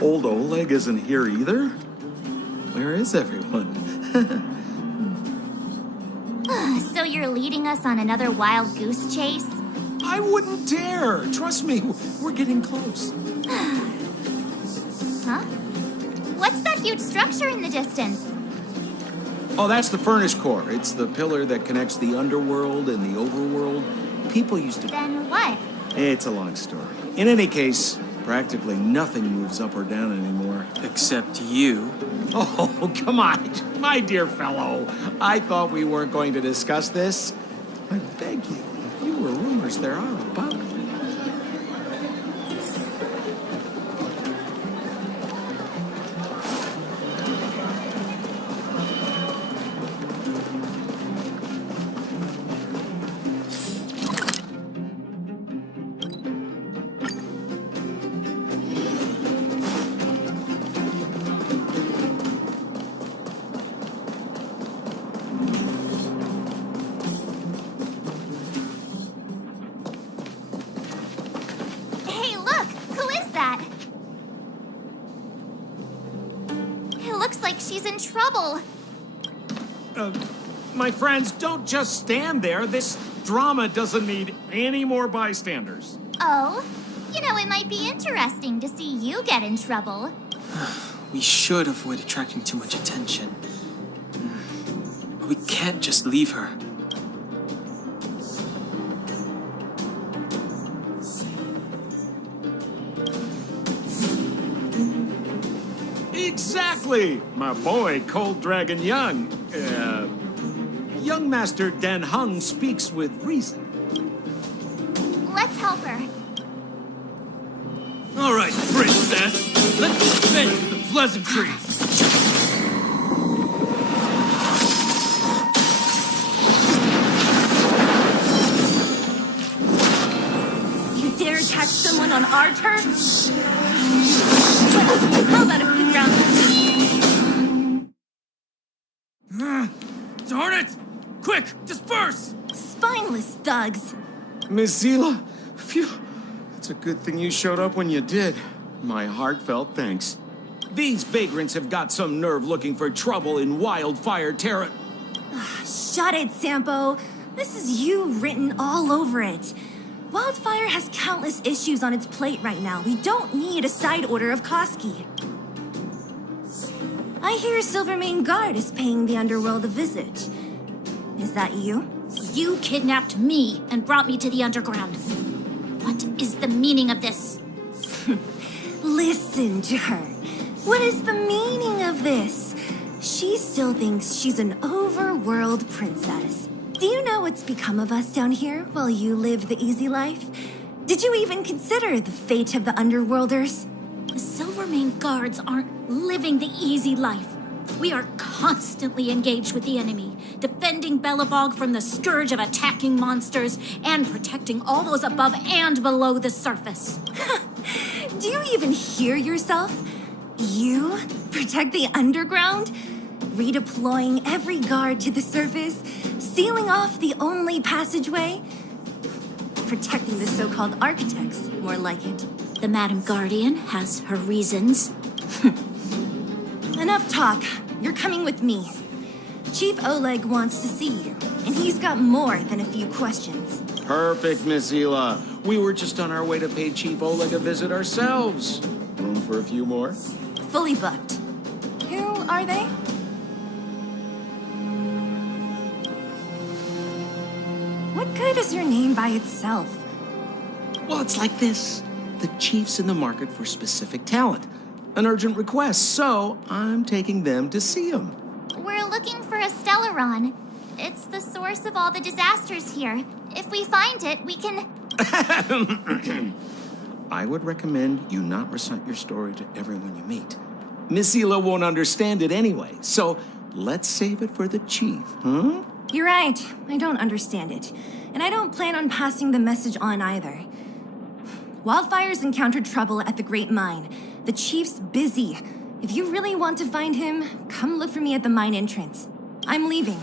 Old Oleg isn't here either? Where is everyone? So you're leading us on another wild goose chase? I wouldn't dare. Trust me, we're getting close. Huh? What's that huge structure in the distance? Oh, that's the furnace core. It's the pillar that connects the underworld and the overworld. People used to... Then what? It's a long story. In any case, practically nothing moves up or down anymore. Except you. Oh, come on, my dear fellow. I thought we weren't going to discuss this. I beg you, fewer rumors there are about me. Hey, look! Who is that? It looks like she's in trouble. My friends, don't just stand there. This drama doesn't need any more bystanders. Oh? You know, it might be interesting to see you get in trouble. We should avoid attracting too much attention. But we can't just leave her. Exactly! My boy, Cold Dragon Young. Young Master Dan Hung speaks with reason. Let's help her. All right, princess. Let's dispense with the pleasantries. You dare attack someone on our turf? Well, how about a few rounds of this? Darn it! Quick, disperse! Spineless thugs. Miss Zila, phew. It's a good thing you showed up when you did. My heartfelt thanks. These vagrants have got some nerve looking for trouble in Wildfire Terra. Shut it, Sampo. This is you written all over it. Wildfire has countless issues on its plate right now. We don't need a side order of Koski. I hear Silvermane Guard is paying the underworld a visit. Is that you? You kidnapped me and brought me to the underground. What is the meaning of this? Listen to her. What is the meaning of this? She still thinks she's an overworld princess. Do you know what's become of us down here while you live the easy life? Did you even consider the fate of the underworlders? The Silvermane Guards aren't living the easy life. We are constantly engaged with the enemy, defending Belobog from the scourge of attacking monsters and protecting all those above and below the surface. Do you even hear yourself? You protect the underground? Redeploying every guard to the surface? Sealing off the only passageway? Protecting the so-called architects, more like it. The Madam Guardian has her reasons. Enough talk. You're coming with me. Chief Oleg wants to see you, and he's got more than a few questions. Perfect, Miss Zila. We were just on our way to pay Chief Oleg a visit ourselves. Room for a few more? Fully booked. Who are they? What good is your name by itself? Well, it's like this. The chief's in the market for specific talent. An urgent request, so I'm taking them to see him. We're looking for a Stellaron. It's the source of all the disasters here. If we find it, we can... I would recommend you not recite your story to everyone you meet. Miss Zila won't understand it anyway, so Let's save it for the chief, huh? You're right. I don't understand it. And I don't plan on passing the message on either. Wildfire's encountered trouble at the Great Mine. The chief's busy. If you really want to find him, come look for me at the mine entrance. I'm leaving.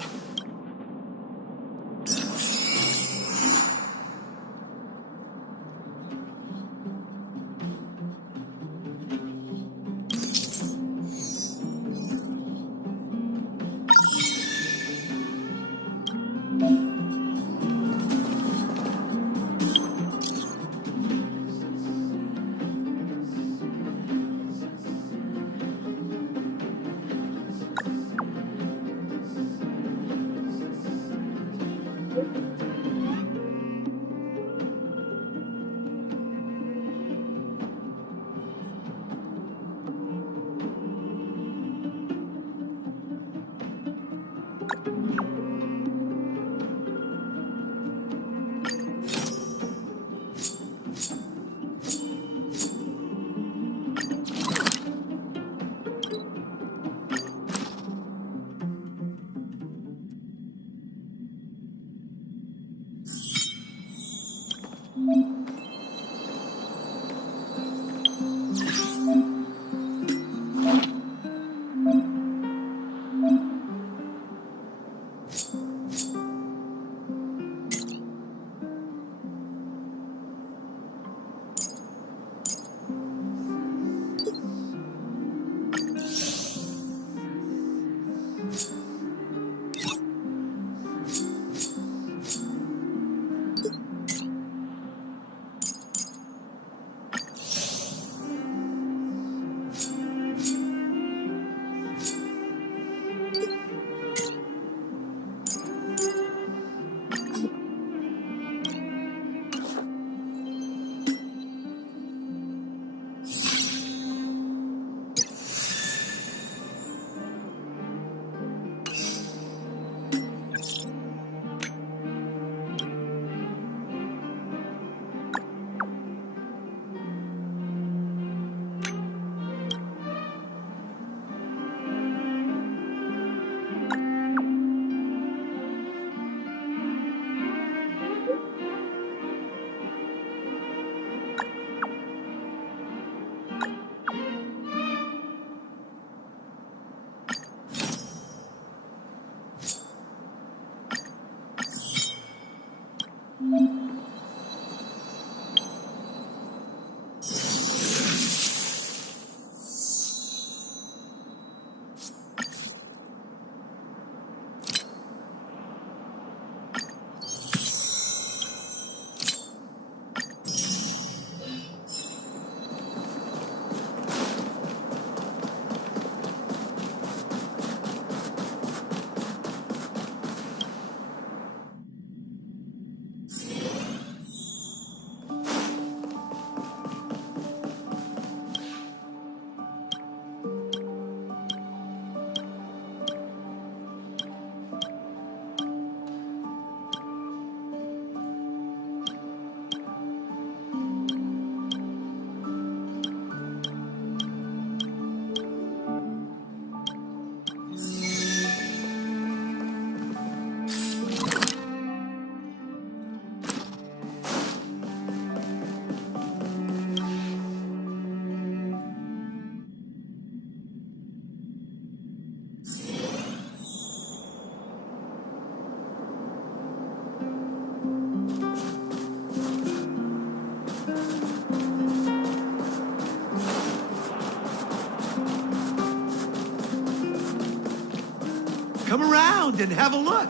Come around and have a look.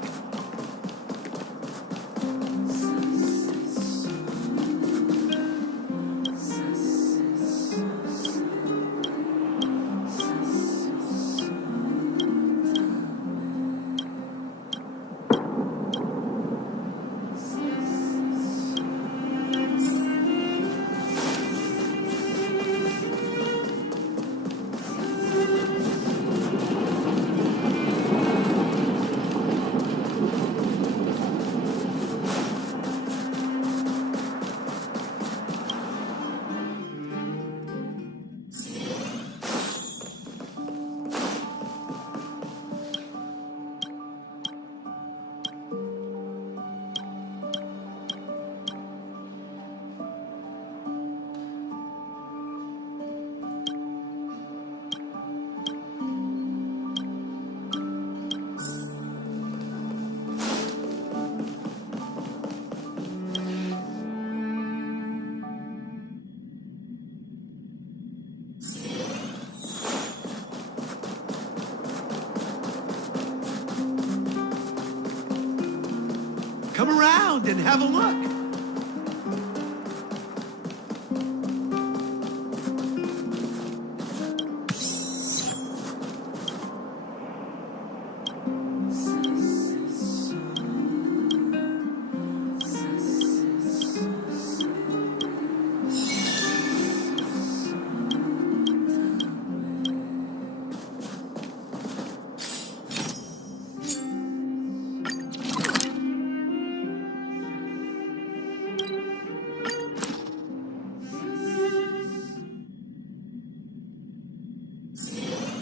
Come around and have a look.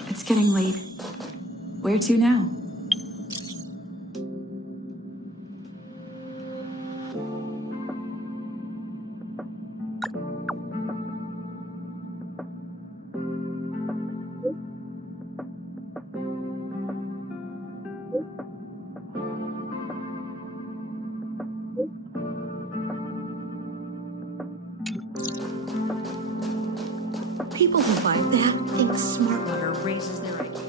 It's getting late. Where to now? People who buy that think smart water raises their IQ.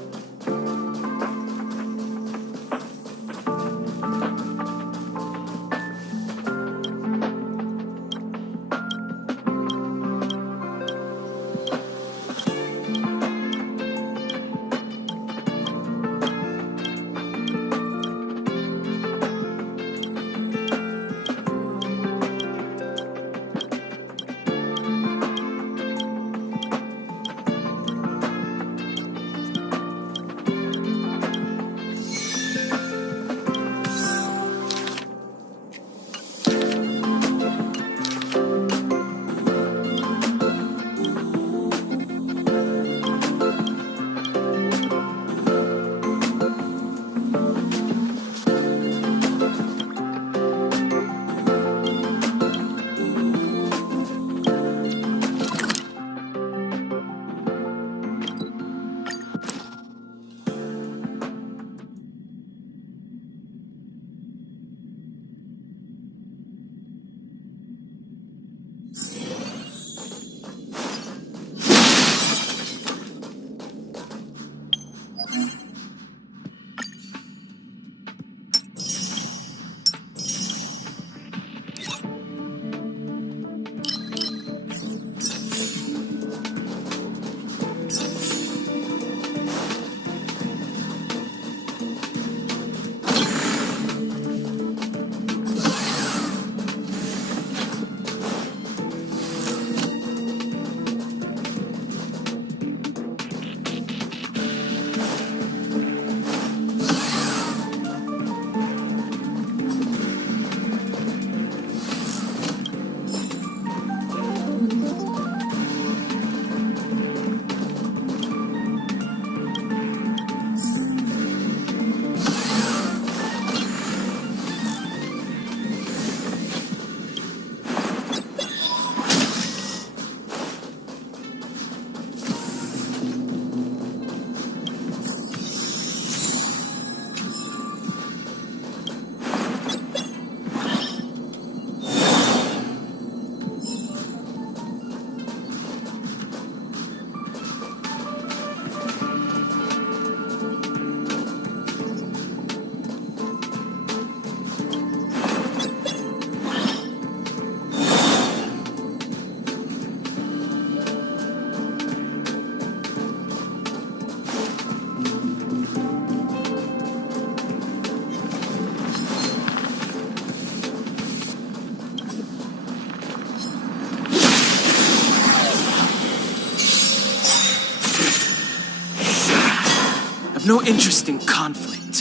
I've no interest in conflict.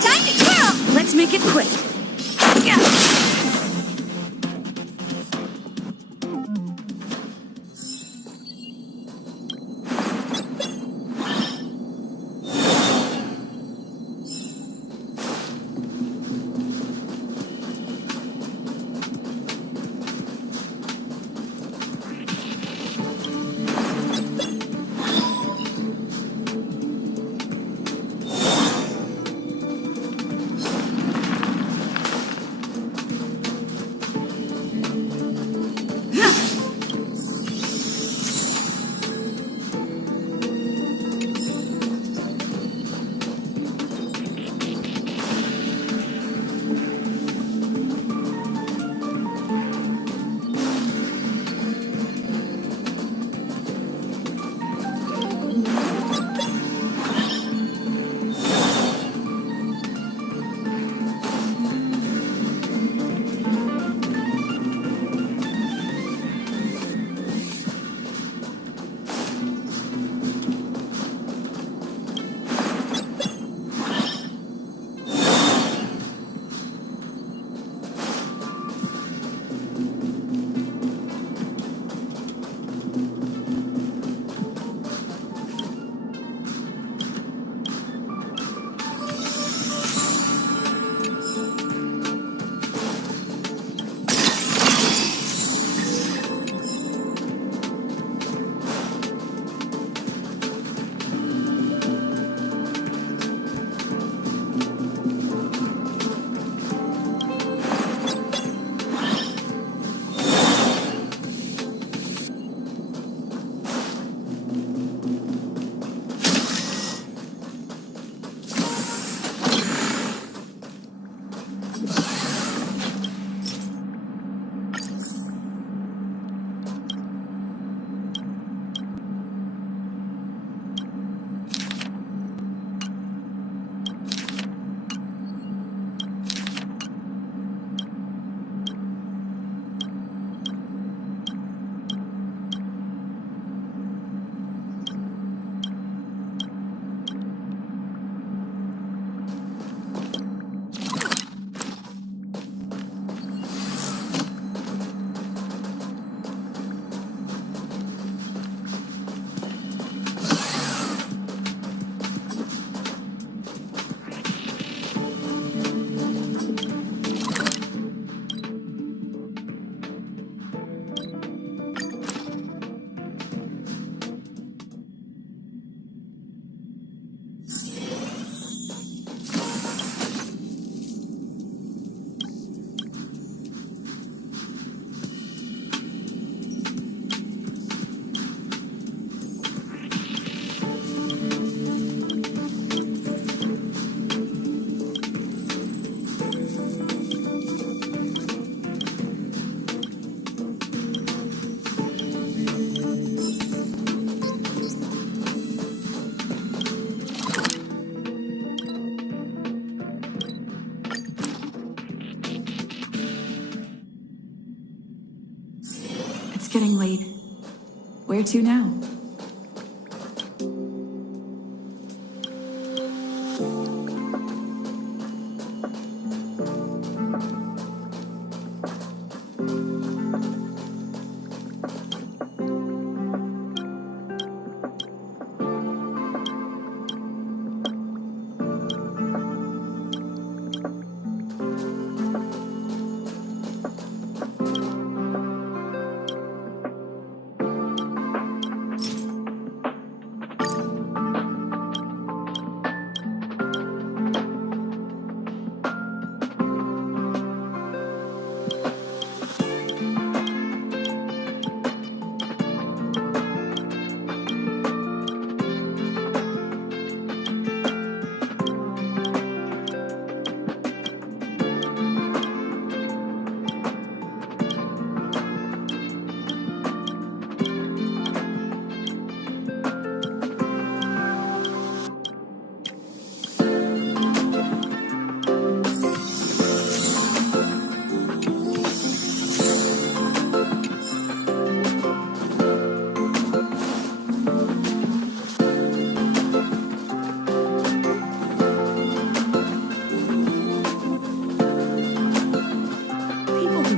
Time to twirl! Let's make it quick. Yeah. getting late. Where to now?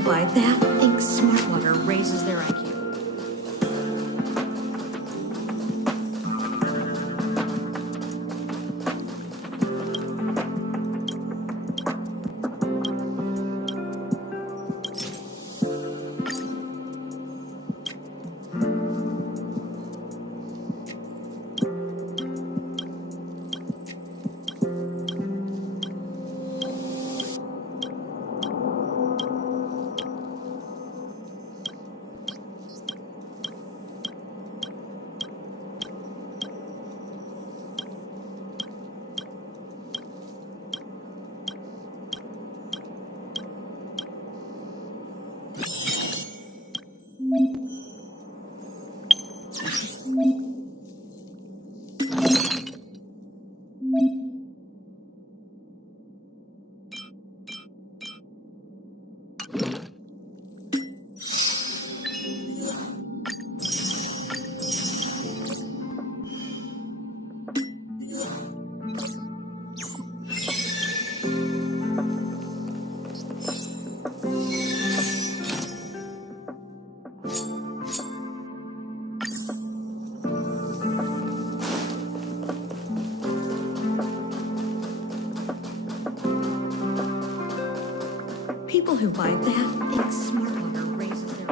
By that, think smart water raises their IQ. People who buy that think smart water raises their...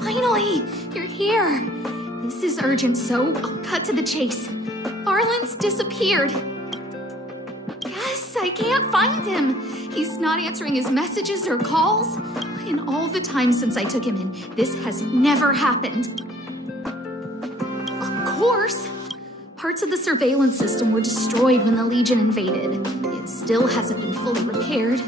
Finally! You're here! This is urgent, so I'll cut to the chase. Arlen's disappeared. Yes, I can't find him. He's not answering his messages or calls. In all the time since I took him in, this has never happened. Of course! Parts of the surveillance system were destroyed when the Legion invaded. It still hasn't been fully repaired.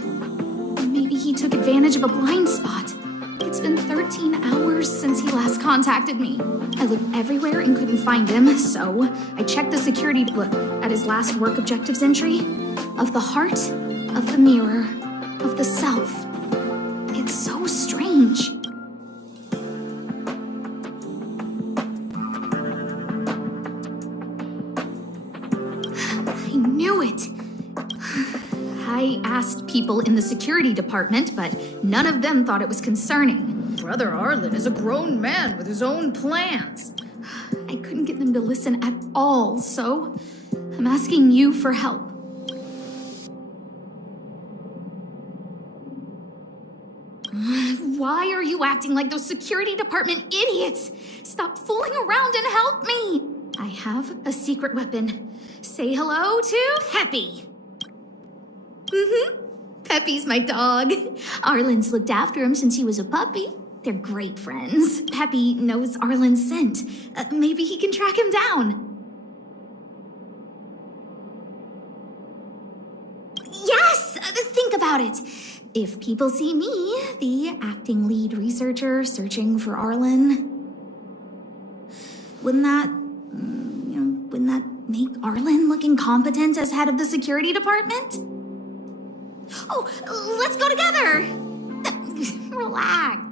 Maybe he took advantage of a blind spot. It's been 13 hours since he last contacted me. I looked everywhere and couldn't find him, so I checked the security at his last work objectives entry. Of the heart, of the mirror, of the self. It's so strange. I knew it. I asked people in the security department, but none of them thought it was concerning. Brother Arlen is a grown man with his own plans. I couldn't get them to listen at all, so I'm asking you for help. Why are you acting like those security department idiots? Stop fooling around and help me! I have a secret weapon. Say hello to Peppy. Peppy's my dog. Arlen's looked after him since he was a puppy. They're great friends. Peppy knows Arlen's scent. Maybe he can track him down. Yes! Think about it. If people see me, the acting lead researcher searching for Arlen, wouldn't that that make Arlen look incompetent as head of the security department? Oh, let's go together! Relax.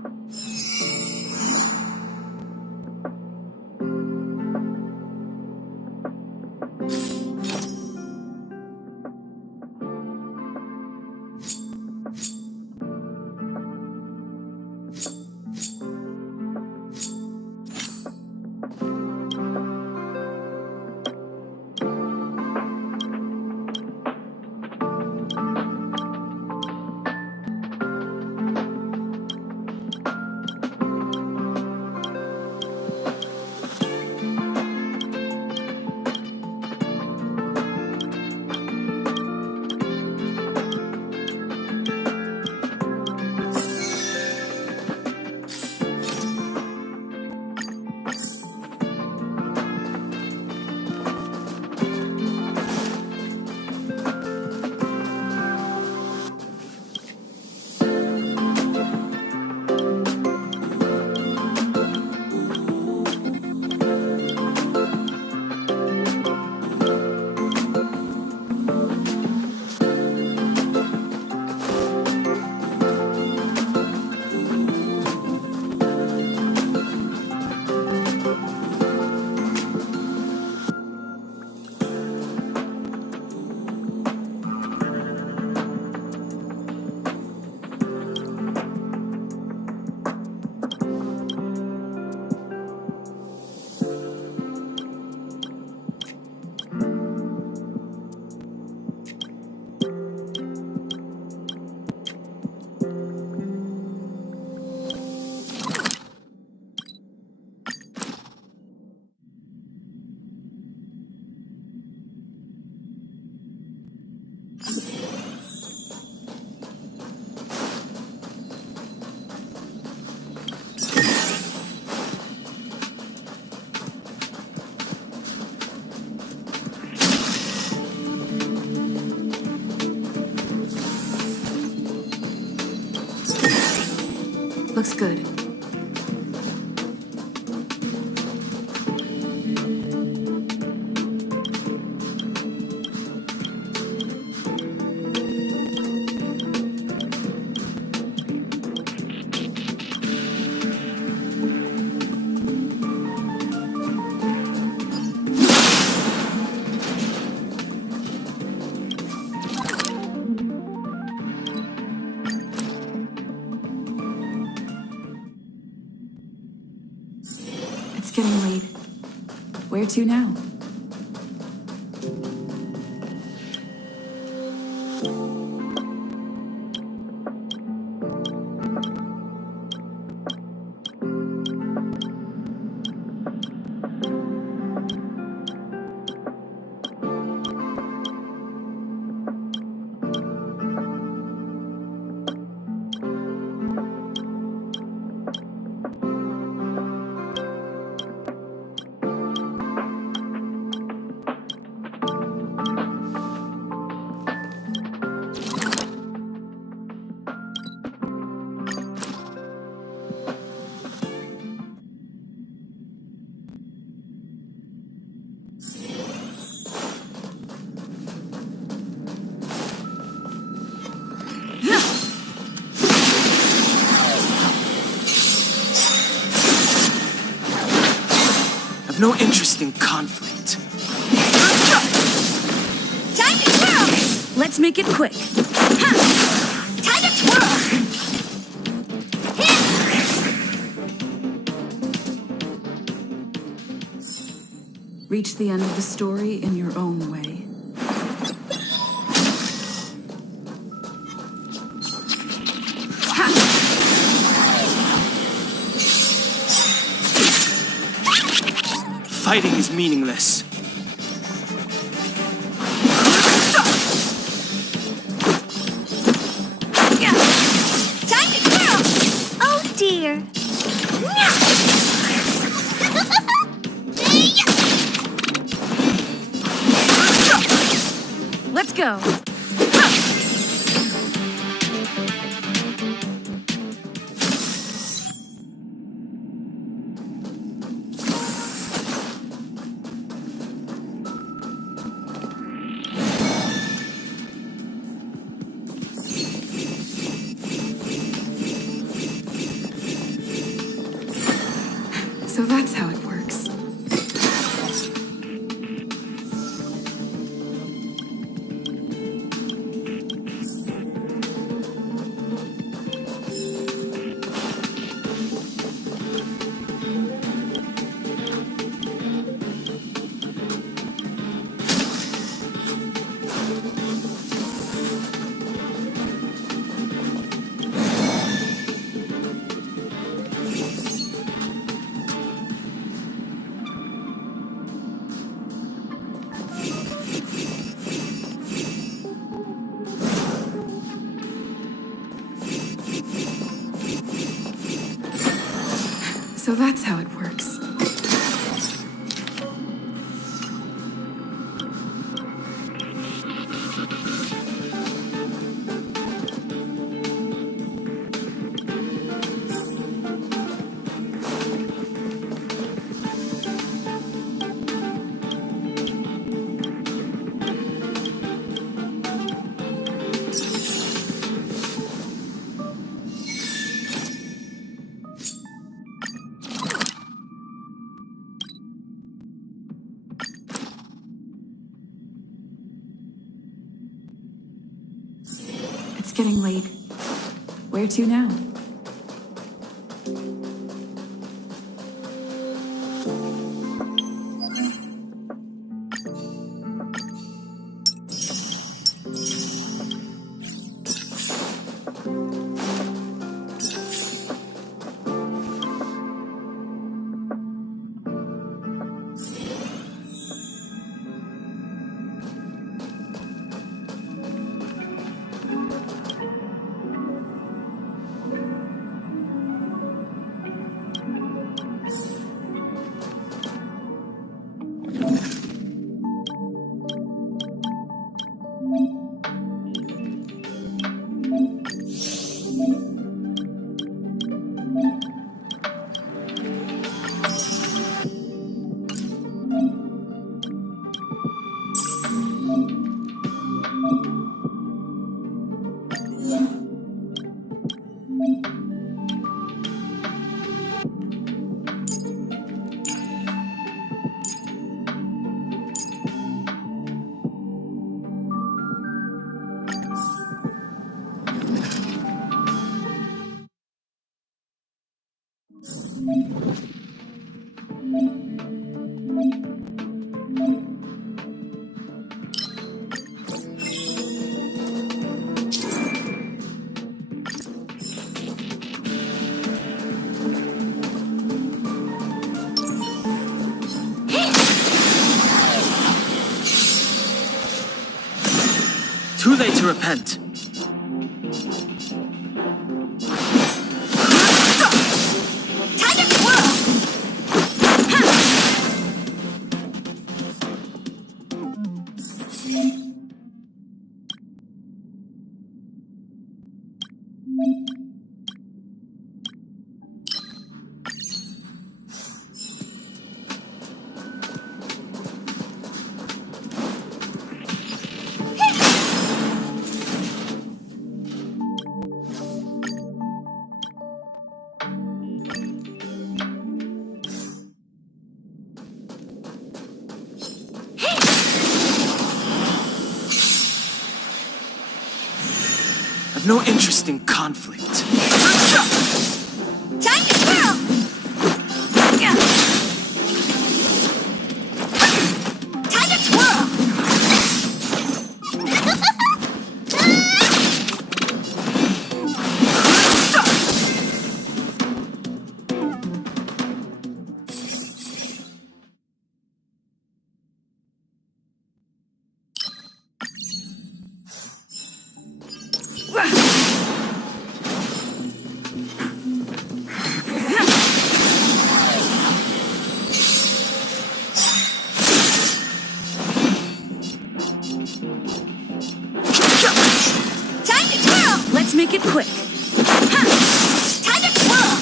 Looks good. It's getting late. Where to now? I've no interest in conflict. Time to twirl! Let's make it quick. Time to twirl! Reach the end of the story in your own way. Fighting is meaningless. Time to twirl! Oh dear. Let's go. So that's how it works. So that's how it works. It's getting late. Where to now? Too late to repent. I've no interest in conflict. Time to twirl! Time to twirl! Let's make it quick. Time to twirl!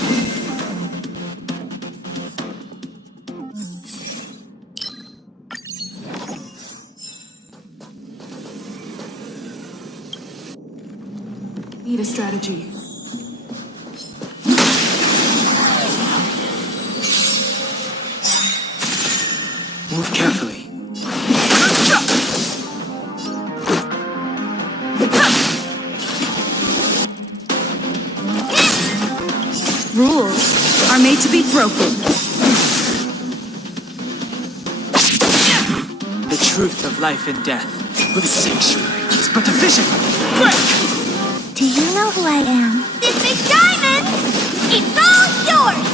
Need a strategy. Rules are made to be broken. The truth of life and death. With a sanctuary is but a vision. Break! Do you know who I am? This big diamond! It's all yours!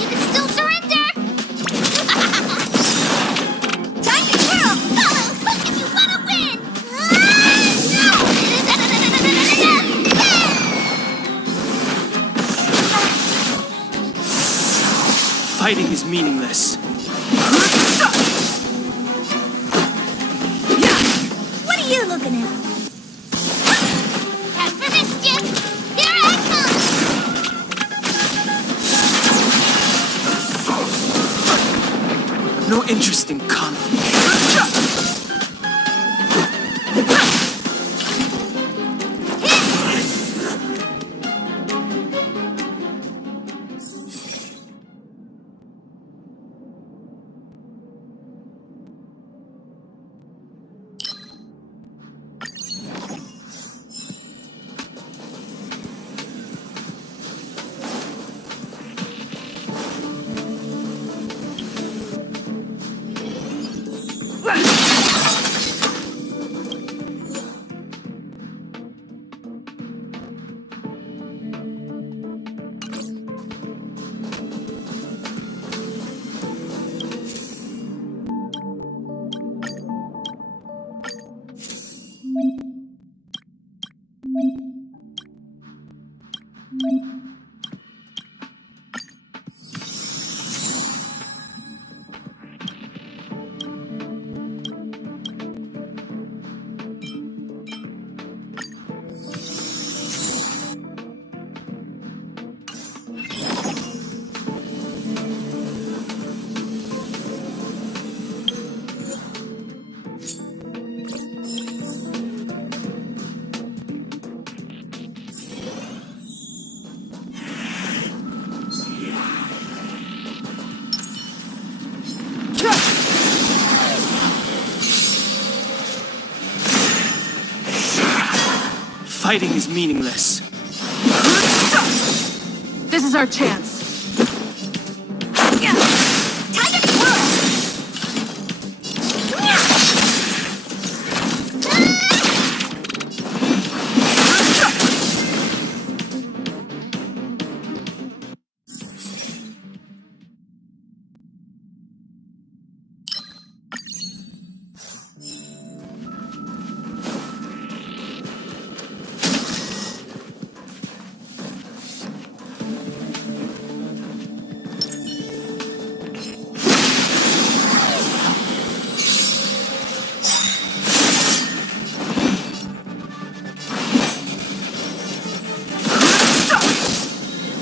You can still surrender! Time to twirl! Follow hook if you wanna win! Fighting is meaningless. What are you looking at? Time for mischief! Here I come! No interest in conflict. Fighting is meaningless. This is our chance. Time to twirl!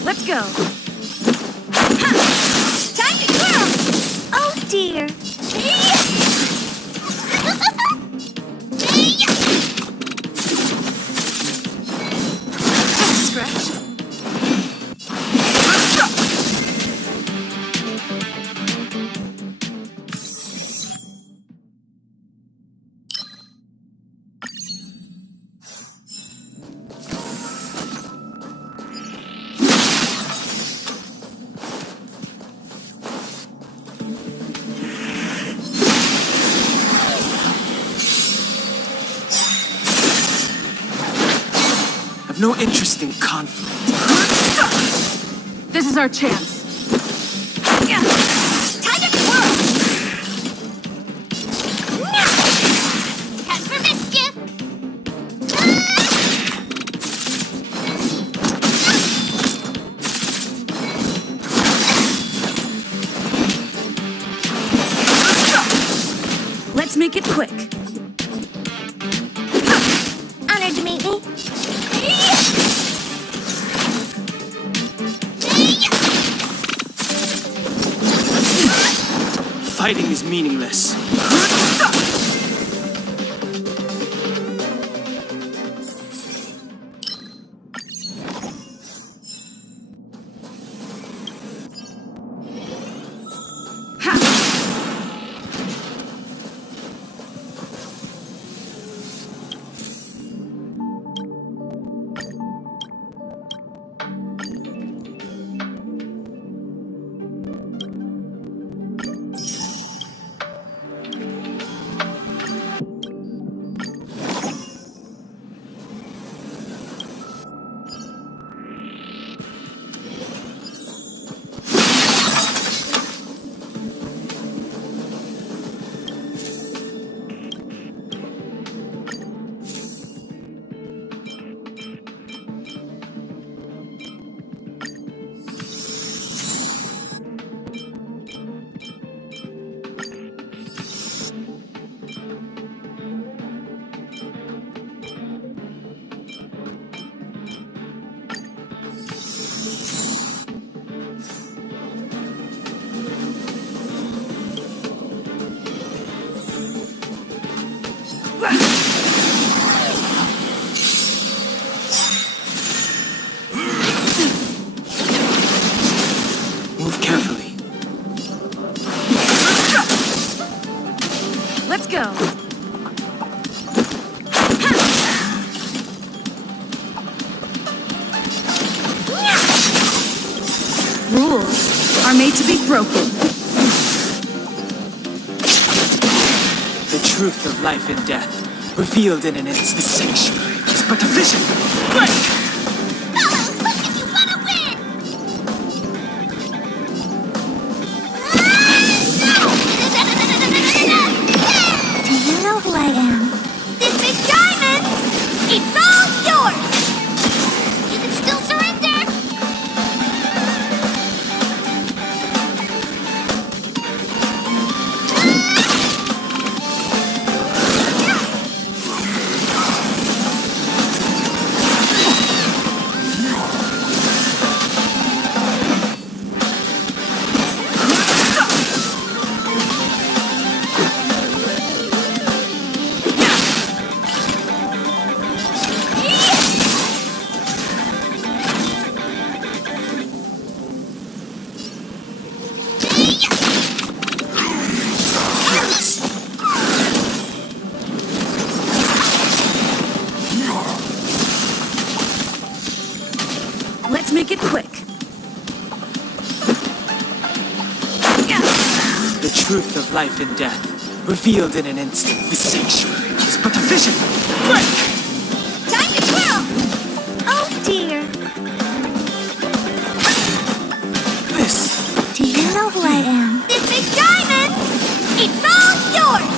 Let's go. Time to twirl! Oh dear. Scratch. I've no interest in conflict. This is our chance. Time to twirl! Time for mischief! Let's make it quick. Honored to meet me. Fighting is meaningless. are made to be broken. The truth of life and death, revealed in an instant. The sanctuary is but a vision. Break! Fellows, look if you wanna win! Do you know who I am? This big diamond! It's all yours! You can still surrender! Let's make it quick. The truth of life and death, revealed in an instant. The sanctuary is but a vision. Break! Time to twirl! Oh dear. This. Do you know who I am? This big diamond! It's all yours!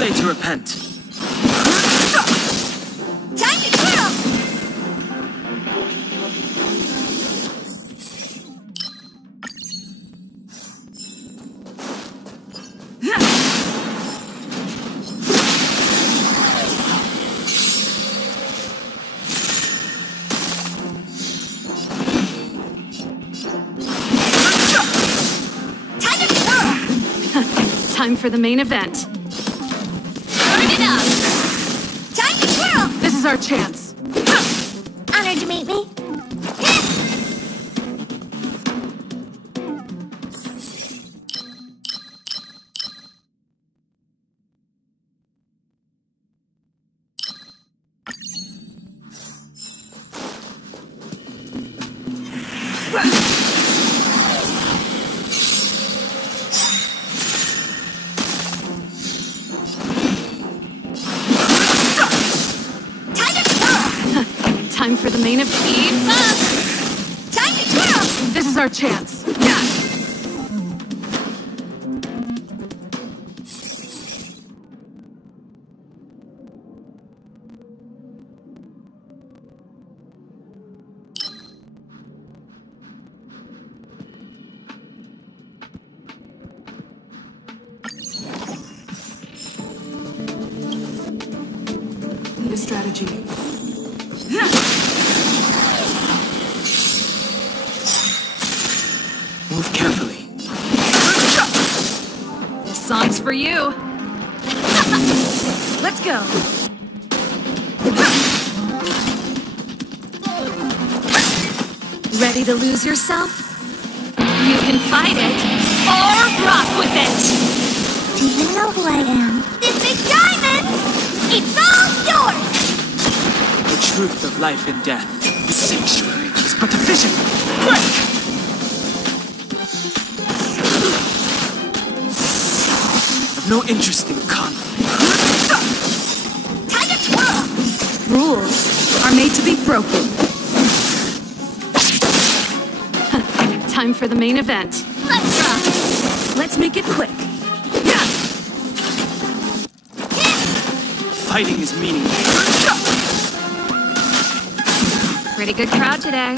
late to repent. Time to twirl! Time for the main event. Turn it up! Time to twirl! This is our chance. Honored to meet me. Time for the main event. Keep up! Time to twirl! This is our chance. Need a strategy. Move carefully. This song's for you. Let's go. Ready to lose yourself? You can fight it, or rock with it! Do you know who I am? This big diamond! It's all yours! The truth of life and death. The sanctuary is but a vision. Quick! I've no interest in conflict. Time to twirl! Rules are made to be broken. Time for the main event. Let's rock! Let's make it quick. Fighting is meaningless. Pretty good crowd today.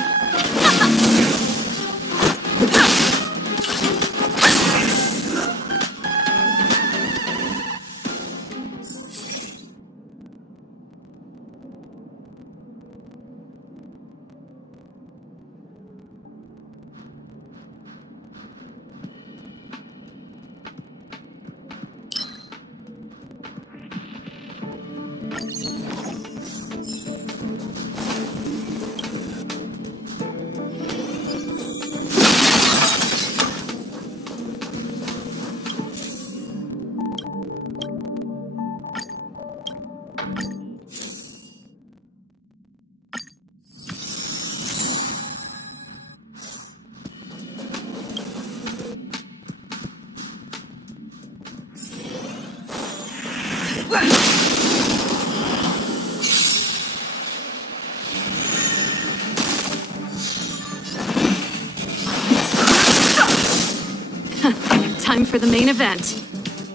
Time for the main event.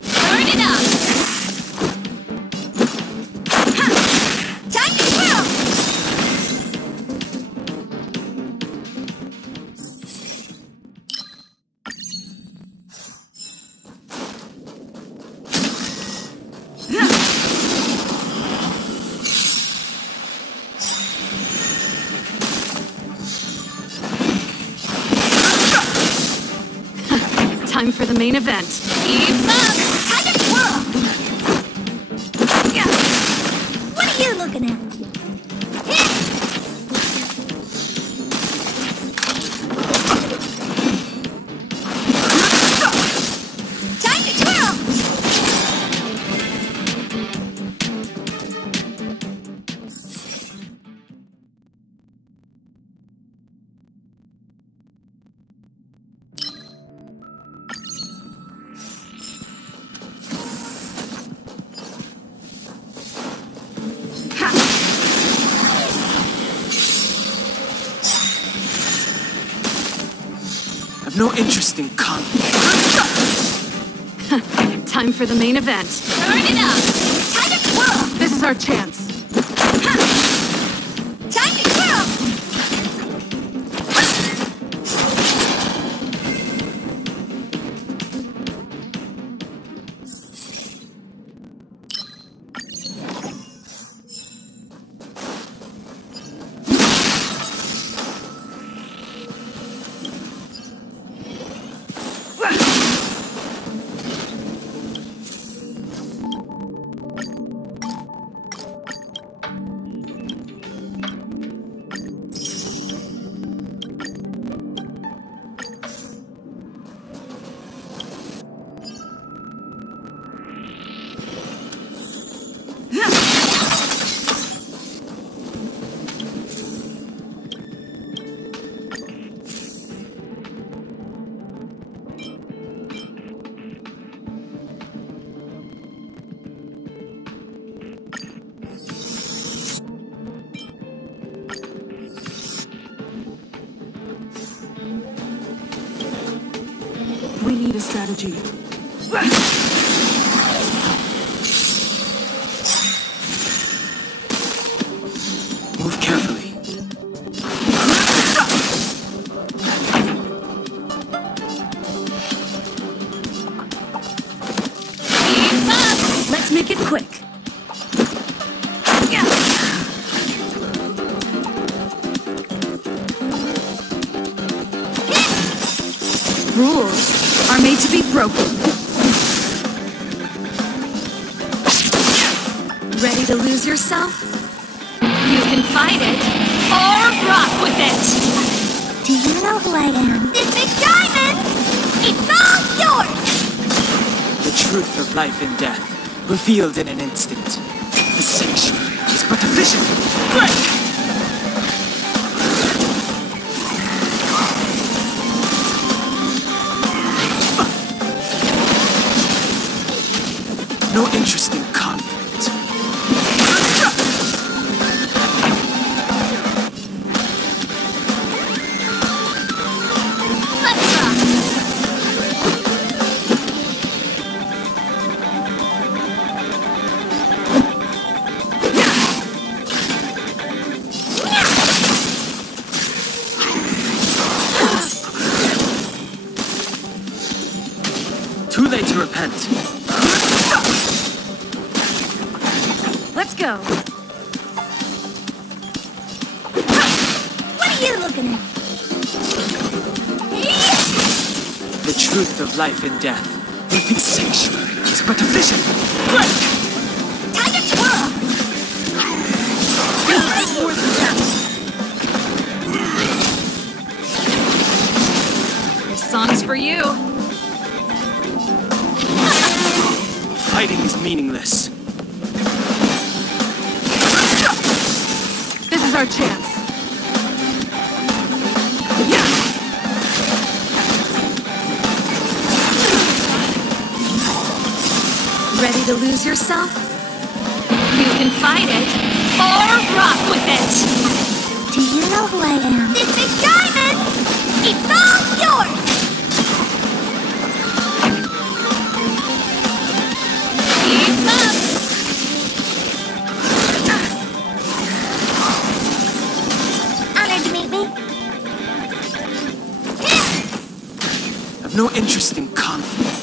Turn it up! Time to twirl! Time for the main event. Keep up! Time to twirl! What are you looking at? Time to twirl! I've no interest in conflict. Time for the main event. Turn it up! Time to twirl! This is our chance. Time to twirl! We need a strategy. Move carefully. Let's make it quick. Rules are made to be broken. Ready to lose yourself? You can fight it, or rock with it! Do you know who I am? This big diamond! It's all yours! The truth of life and death, revealed in an instant. The sanctuary is but a vision. Break! No interest in conflict. Let's rock! Too late to repent. Let's go. What are you looking at? The truth of life and death, with the sanctuary, is but a vision. Break! Time to twirl! This song's for you. Fighting is meaningless. This is our chance. Ready to lose yourself? You can fight it, or rock with it! Do you know who I am? This big diamond! It's all yours! Keep up! Honored to meet me. I've no interest in conflict.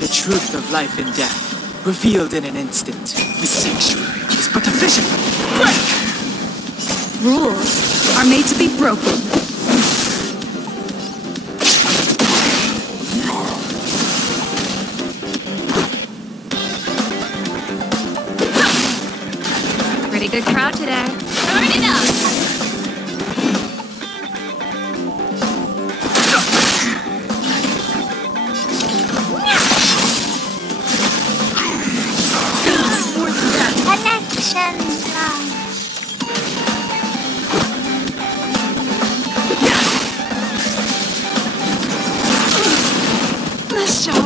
The truth of life and death, revealed in an instant. The sanctuary is but a vision. Break! Rules are made to be broken. Pretty good crowd today. Turn it up! Connection love. Let's show.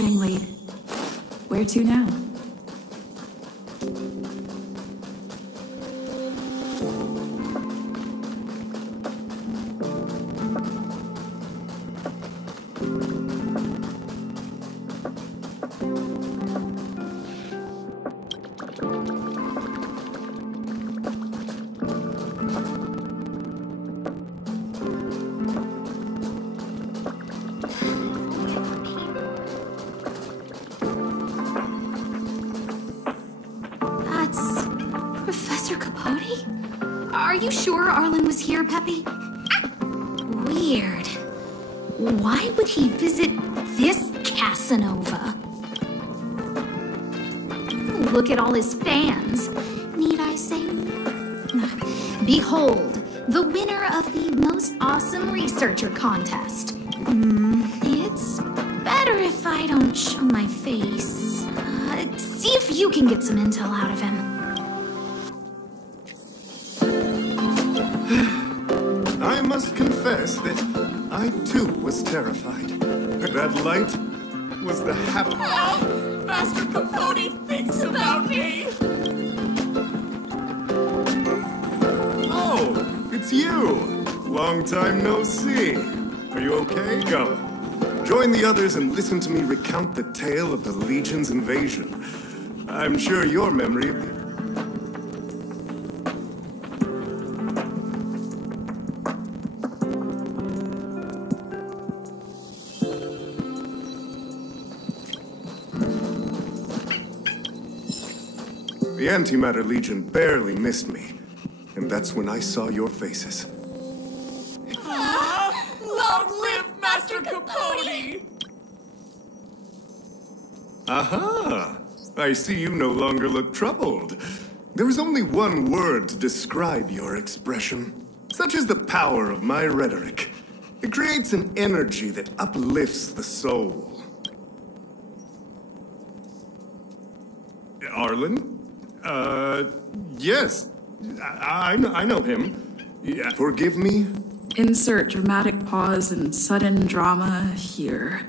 getting late. Where to now? That's Professor Capote? Are you sure Arlen was here, Peppy? Weird. Why would he visit this Casanova? Look at all his fans. Need I say more? Behold, the winner of the most awesome researcher contest. It's better if I don't show my face. See if you can get some intel out of him. I must confess that I too was terrified. That light was the Master Capote thinks about me! Oh, it's you! Long time no see. Are you okay? Come. Join the others and listen to me recount the tale of the Legion's invasion. I'm sure your memory... The Antimatter Legion barely missed me, and that's when I saw your faces. Long live Master Capote! Aha! I see you no longer look troubled. There is only one word to describe your expression. Such is the power of my rhetoric. It creates an energy that uplifts the soul. Arlen? Yes. I know him. Yeah, forgive me? Insert dramatic pause and sudden drama here.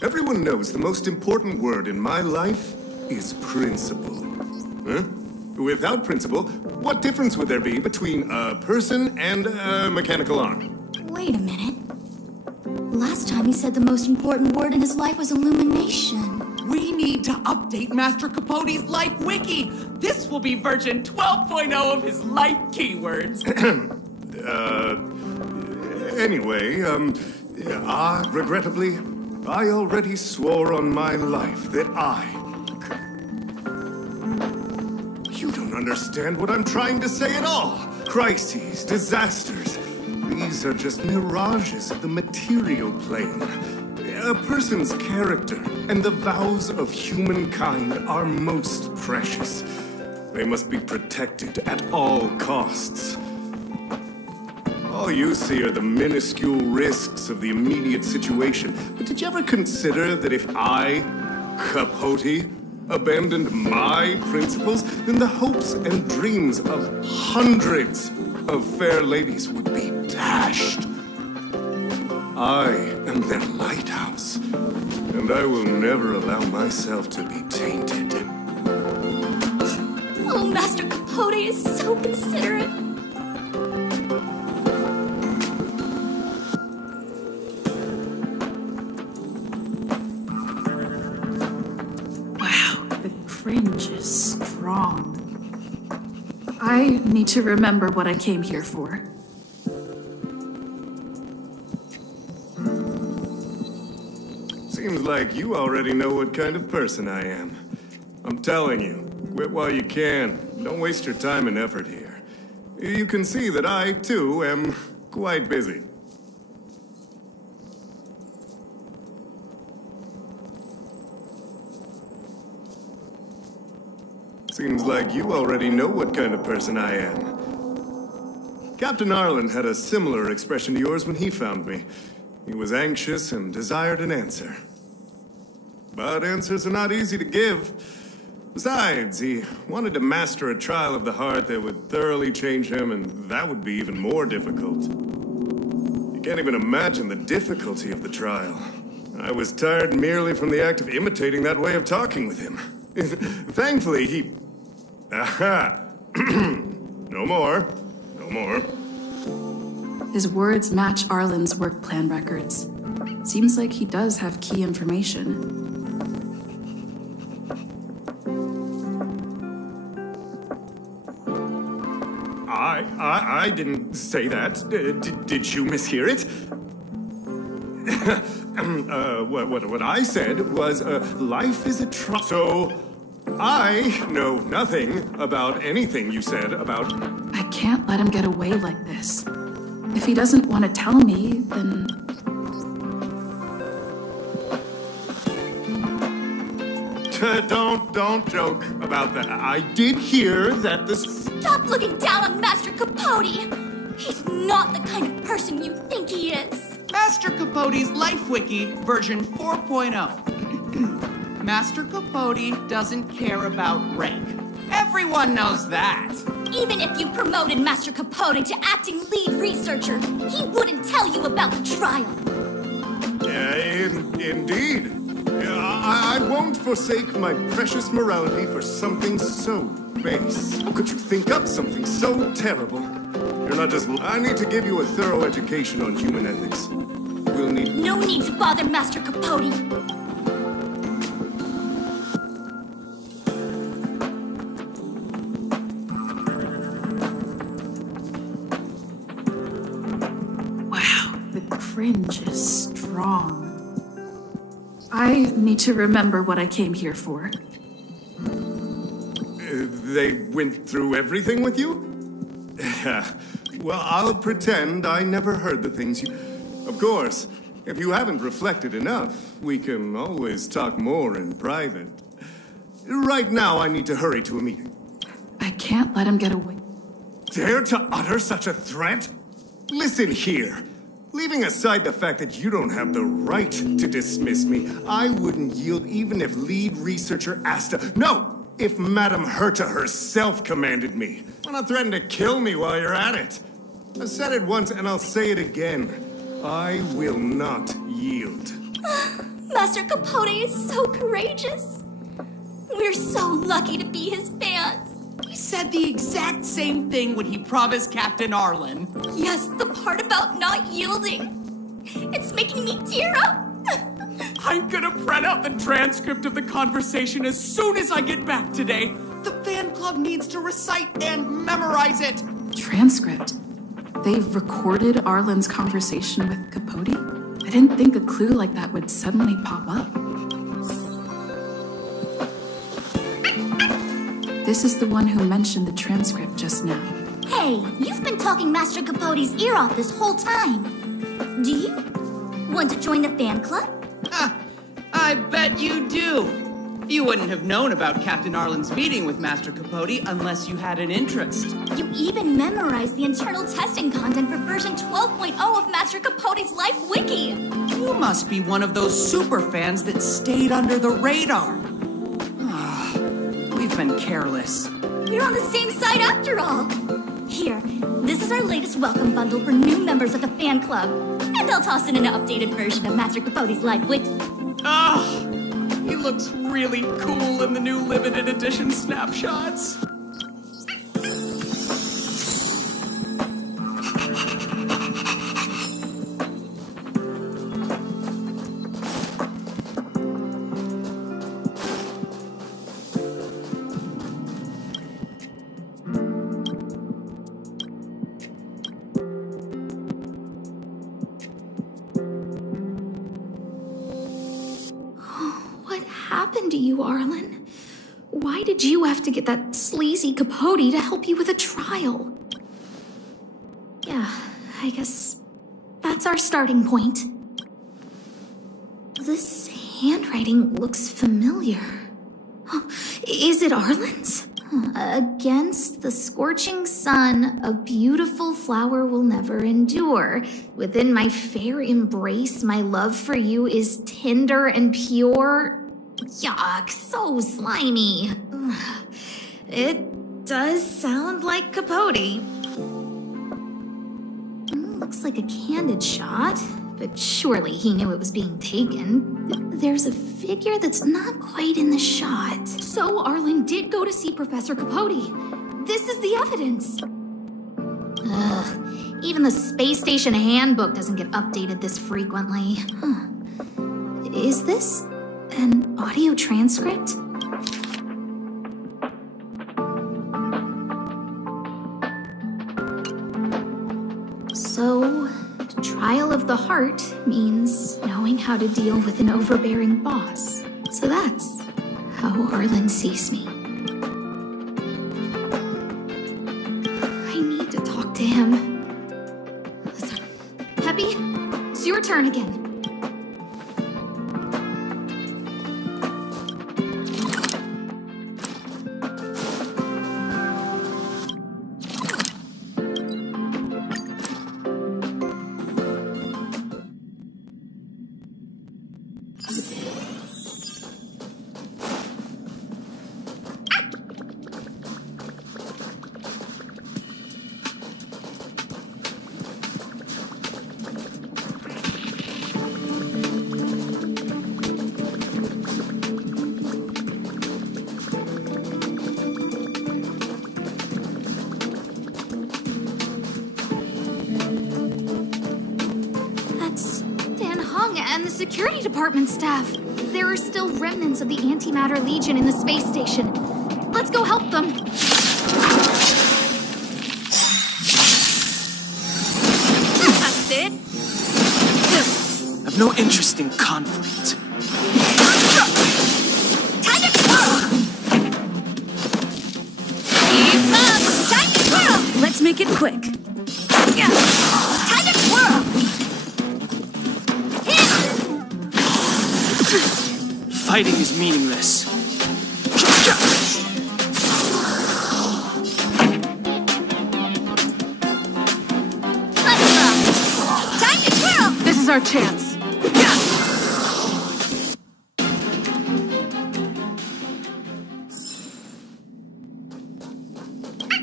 Everyone knows the most important word in my life is principle. Huh? Without principle, what difference would there be between a person and a mechanical arm? Wait a minute. Last time he said the most important word in his life was illumination. We need to update Master Capote's life wiki! This will be version 12.0 of his life keywords. Anyway, regrettably, I already swore on my life that You don't understand what I'm trying to say at all. Crises, disasters, these are just mirages of the material plane. A person's character and the vows of humankind are most precious. They must be protected at all costs. All you see are the minuscule risks of the immediate situation. But did you ever consider that if I, Capote, abandoned my principles, then the hopes and dreams of hundreds of fair ladies would be dashed? I am their lighthouse, and I will never allow myself to be tainted. Oh, Master Capote is so considerate. Wow, the cringe is strong. I need to remember what I came here for. Seems like you already know what kind of person I am. I'm telling you, quit while you can. Don't waste your time and effort here. You can see that I, too, am quite busy. Seems like you already know what kind of person I am. Captain Arlen had a similar expression to yours when he found me. He was anxious and desired an answer. But answers are not easy to give. Besides, he wanted to master a trial of the heart that would thoroughly change him, and that would be even more difficult. You can't even imagine the difficulty of the trial. I was tired merely from the act of imitating that way of talking with him. Thankfully, he... Aha! No more. No more. His words match Arlen's work plan records. Seems like he does have key information. I didn't say that. Did you mishear it? What I said was, life is a trial. So, I know nothing about anything you said about... I can't let him get away like this. If he doesn't want to tell me, then... Don't joke about that. I did hear that the... Stop looking down on Master Capote! He's not the kind of person you think he is. Master Capote's Life Wiki version 4.0. Master Capote doesn't care about rank. Everyone knows that. Even if you promoted Master Capote to acting lead researcher, he wouldn't tell you about the trial. Indeed. I won't forsake my precious morality for something so base. How could you think up something so terrible? You're not just... I need to give you a thorough education on human ethics. We'll need... No need to bother Master Capote. Wow, the cringe is strong. I need to remember what I came here for. They went through everything with you? Well, I'll pretend I never heard the things you... Of course, if you haven't reflected enough, we can always talk more in private. Right now, I need to hurry to a meeting. I can't let him get away. Dare to utter such a threat? Listen here. Leaving aside the fact that you don't have the right to dismiss me, I wouldn't yield even if lead researcher Asta... No! If Madame Herta herself commanded me. Why not threaten to kill me while you're at it? I said it once and I'll say it again. I will not yield. Master Capote is so courageous. We're so lucky to be his fans. He said the exact same thing when he promised Captain Arlen. Yes, the part about not yielding. It's making me tear up. I'm gonna print out the transcript of the conversation as soon as I get back today. The fan club needs to recite and memorize it. Transcript? They've recorded Arlen's conversation with Capote? I didn't think a clue like that would suddenly pop up. This is the one who mentioned the transcript just now. Hey, you've been talking Master Capote's ear off this whole time. Do you want to join the fan club? I bet you do. You wouldn't have known about Captain Arlen's meeting with Master Capote unless you had an interest. You even memorized the internal testing content for version 12.0 of Master Capote's Life Wiki. You must be one of those super fans that stayed under the radar. We've been careless. We're on the same side after all. Here, this is our latest welcome bundle for new members of the fan club. And I'll toss in an updated version of Master Capote's Life Wiki. He looks really cool in the new limited edition snapshots. What happened to you, Arlen? Why did you have to get that sleazy Capote to help you with a trial? Yeah, I guess that's our starting point. This handwriting looks familiar. Is it Arlen's? Against the scorching sun, a beautiful flower will never endure. Within my fair embrace, my love for you is tender and pure. Yuck, so slimy. It does sound like Capote. Looks like a candid shot. but surely he knew it was being taken. There's a figure that's not quite in the shot. So Arlen did go to see Professor Capote. This is the evidence. Ugh, even the space station handbook doesn't get updated this frequently. Huh. Is this an audio transcript? So, trial of the heart means knowing how to deal with an overbearing boss. So that's how Arlen sees me. I need to talk to him. Peppy, it's your turn again. And the security department staff. There are still remnants of the Antimatter Legion in the space station. Let's go help them. That's it. I've no interest in conflict. Time to twirl! Keep up! Time to twirl! Let's make it quick. Time to twirl! Fighting is meaningless. Time to twirl! This is our chance.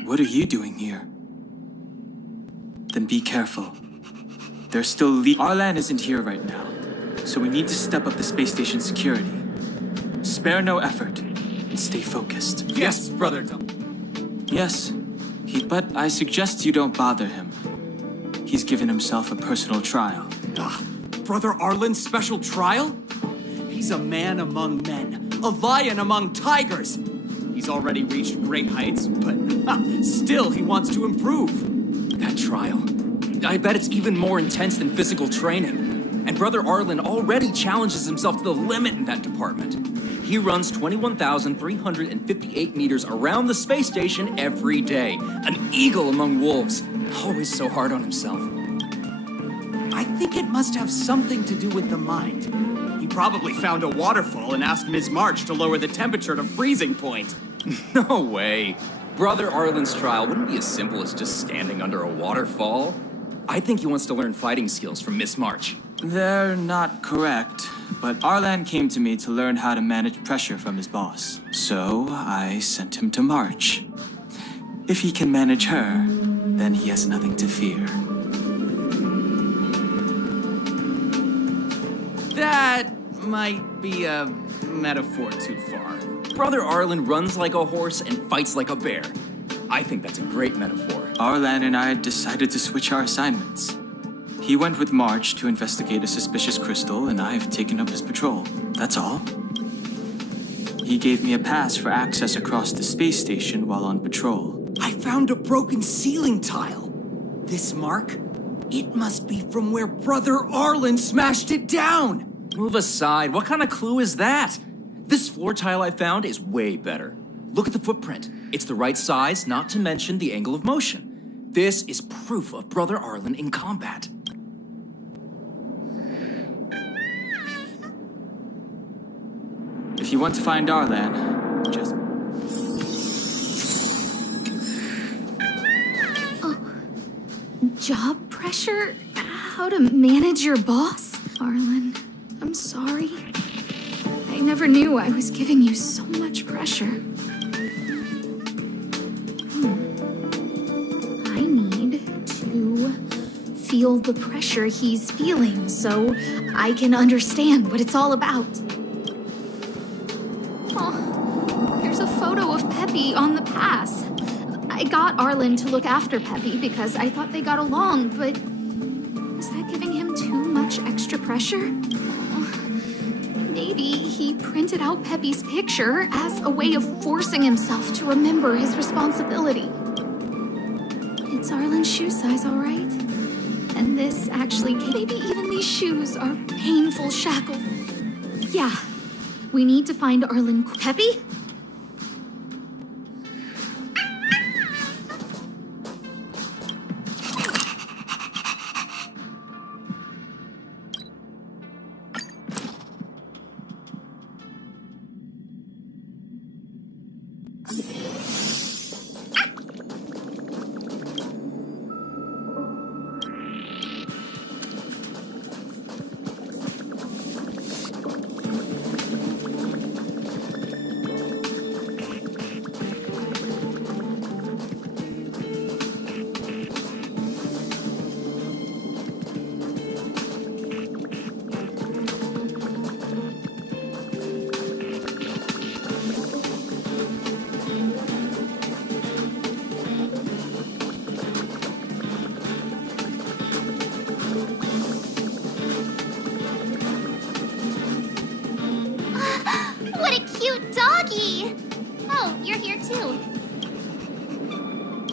What are you doing here? Then be careful. There's still Arlan isn't here right now, so we need to step up the space station security. Spare no effort and stay focused. Yes, brother. Yes, but I suggest you don't bother him. He's given himself a personal trial. Brother Arlen's special trial? He's a man among men, a lion among tigers. He's already reached great heights, but still he wants to improve. That trial. I bet it's even more intense than physical training. And Brother Arlen already challenges himself to the limit in that department. He runs 21,358 meters around the space station every day. An eagle among wolves. Always so hard on himself. I think it must have something to do with the mind. He probably found a waterfall and asked Ms. March to lower the temperature to freezing point. No way. Brother Arlen's trial wouldn't be as simple as just standing under a waterfall. I think he wants to learn fighting skills from Miss March. They're not correct, but Arlan came to me to learn how to manage pressure from his boss. So I sent him to March. If he can manage her, then he has nothing to fear. That might be a metaphor too far. Brother Arlen runs like a horse and fights like a bear. I think that's a great metaphor. Arlan and I decided to switch our assignments. He went with March to investigate a suspicious crystal, and I've taken up his patrol. That's all. He gave me a pass for access across the space station while on patrol. I found a broken ceiling tile. This mark? It must be from where Brother Arlen smashed it down. Move aside. What kind of clue is that? This floor tile I found is way better. Look at the footprint. It's the right size, not to mention the angle of motion. This is proof of Brother Arlen in combat. If you want to find Arlan, just... Job pressure? How to manage your boss? Arlen, I'm sorry. I never knew I was giving you so much pressure. I need to feel the pressure he's feeling so I can understand what it's all about. Oh, there's a photo of Peppy on the pass. I got Arlen to look after Peppy because I thought they got along, but is that giving him too much extra pressure? Maybe he printed out Peppy's picture as a way of forcing himself to remember his responsibility. It's Arlen's shoe size, all right? And this actually, maybe even these shoes are painful shackles. Yeah, we need to find Arlen. Peppy? What a cute doggy! Oh, you're here too.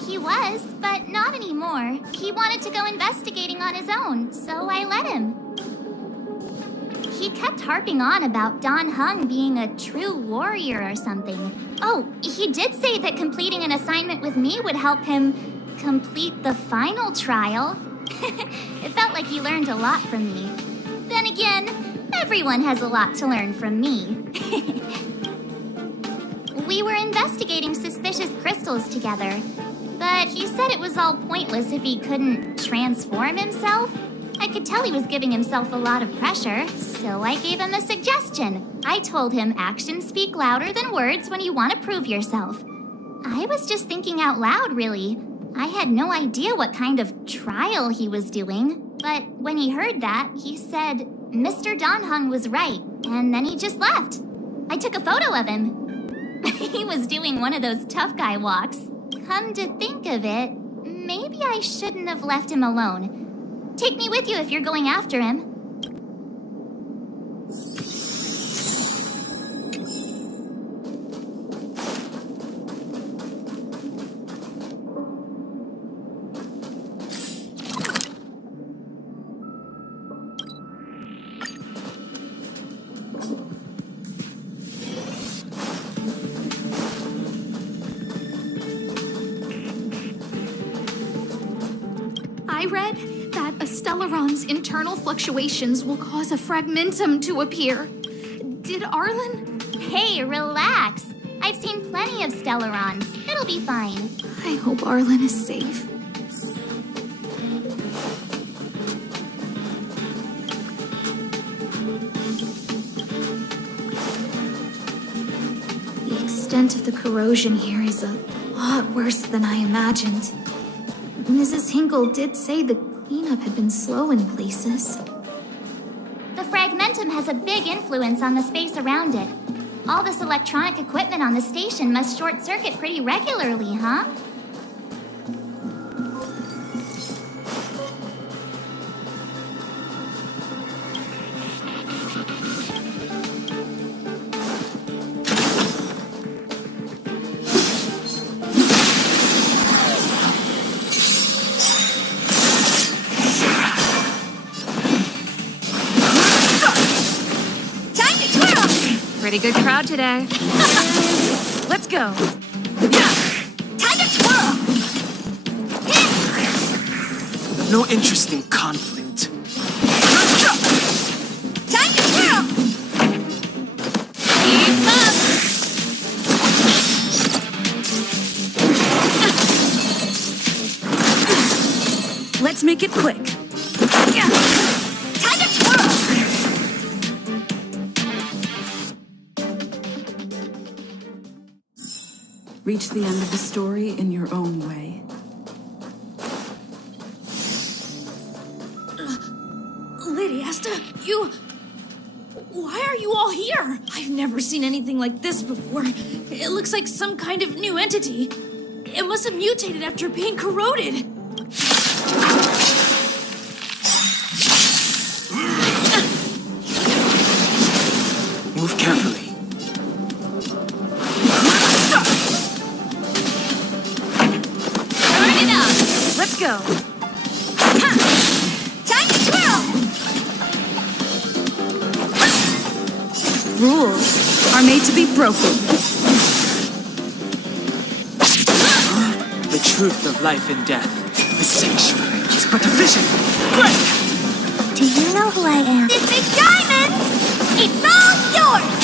He was, but not anymore. He wanted to go investigating on his own, so I let him. He kept harping on about Dan Heng being a true warrior or something. Oh, he did say that completing an assignment with me would help him complete the final trial. It felt like he learned a lot from me. Then again, everyone has a lot to learn from me. We were investigating suspicious crystals together, but he said it was all pointless if he couldn't transform himself. I could tell he was giving himself a lot of pressure, so I gave him a suggestion. I told him actions speak louder than words when you want to prove yourself. I was just thinking out loud, really. I had no idea what kind of trial he was doing, but when he heard that, he said Mr. Dan Heng was right, and then he just left. I took a photo of him. He was doing one of those tough guy walks. Come to think of it, maybe I shouldn't have left him alone. Take me with you if you're going after him. I read that a Stellaron's internal fluctuations will cause a fragmentum to appear. Did Arlen? Hey, relax. I've seen plenty of Stellarons. It'll be fine. I hope Arlen is safe. The extent of the corrosion here is a lot worse than I imagined. Mrs. Hinkle did say the cleanup had been slow in places. The fragmentum has a big influence on the space around it. All this electronic equipment on the station must short circuit pretty regularly, huh? Pretty good crowd today. Let's go. Time to twirl! No interest in conflict. Time to twirl! Keep up. Let's make it quick. Time to twirl! Reach the end of the story in your own way. Why are you all here? I've never seen anything like this before. It looks like some kind of new entity. It must have mutated after being corroded. Move carefully. Turn it up. Let's go. Time to twirl! Rules are made to be broken. The truth of life and death. The sanctuary is but a vision. Break! Do you know who I am? This big diamond! It's all yours!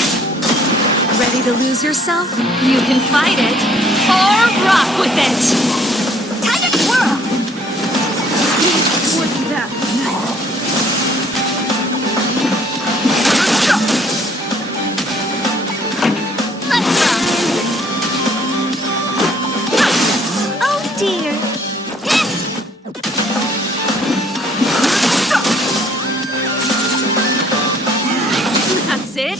Ready to lose yourself? You can fight it or rock with it. Time to twirl! What's that? Oh dear. That's it.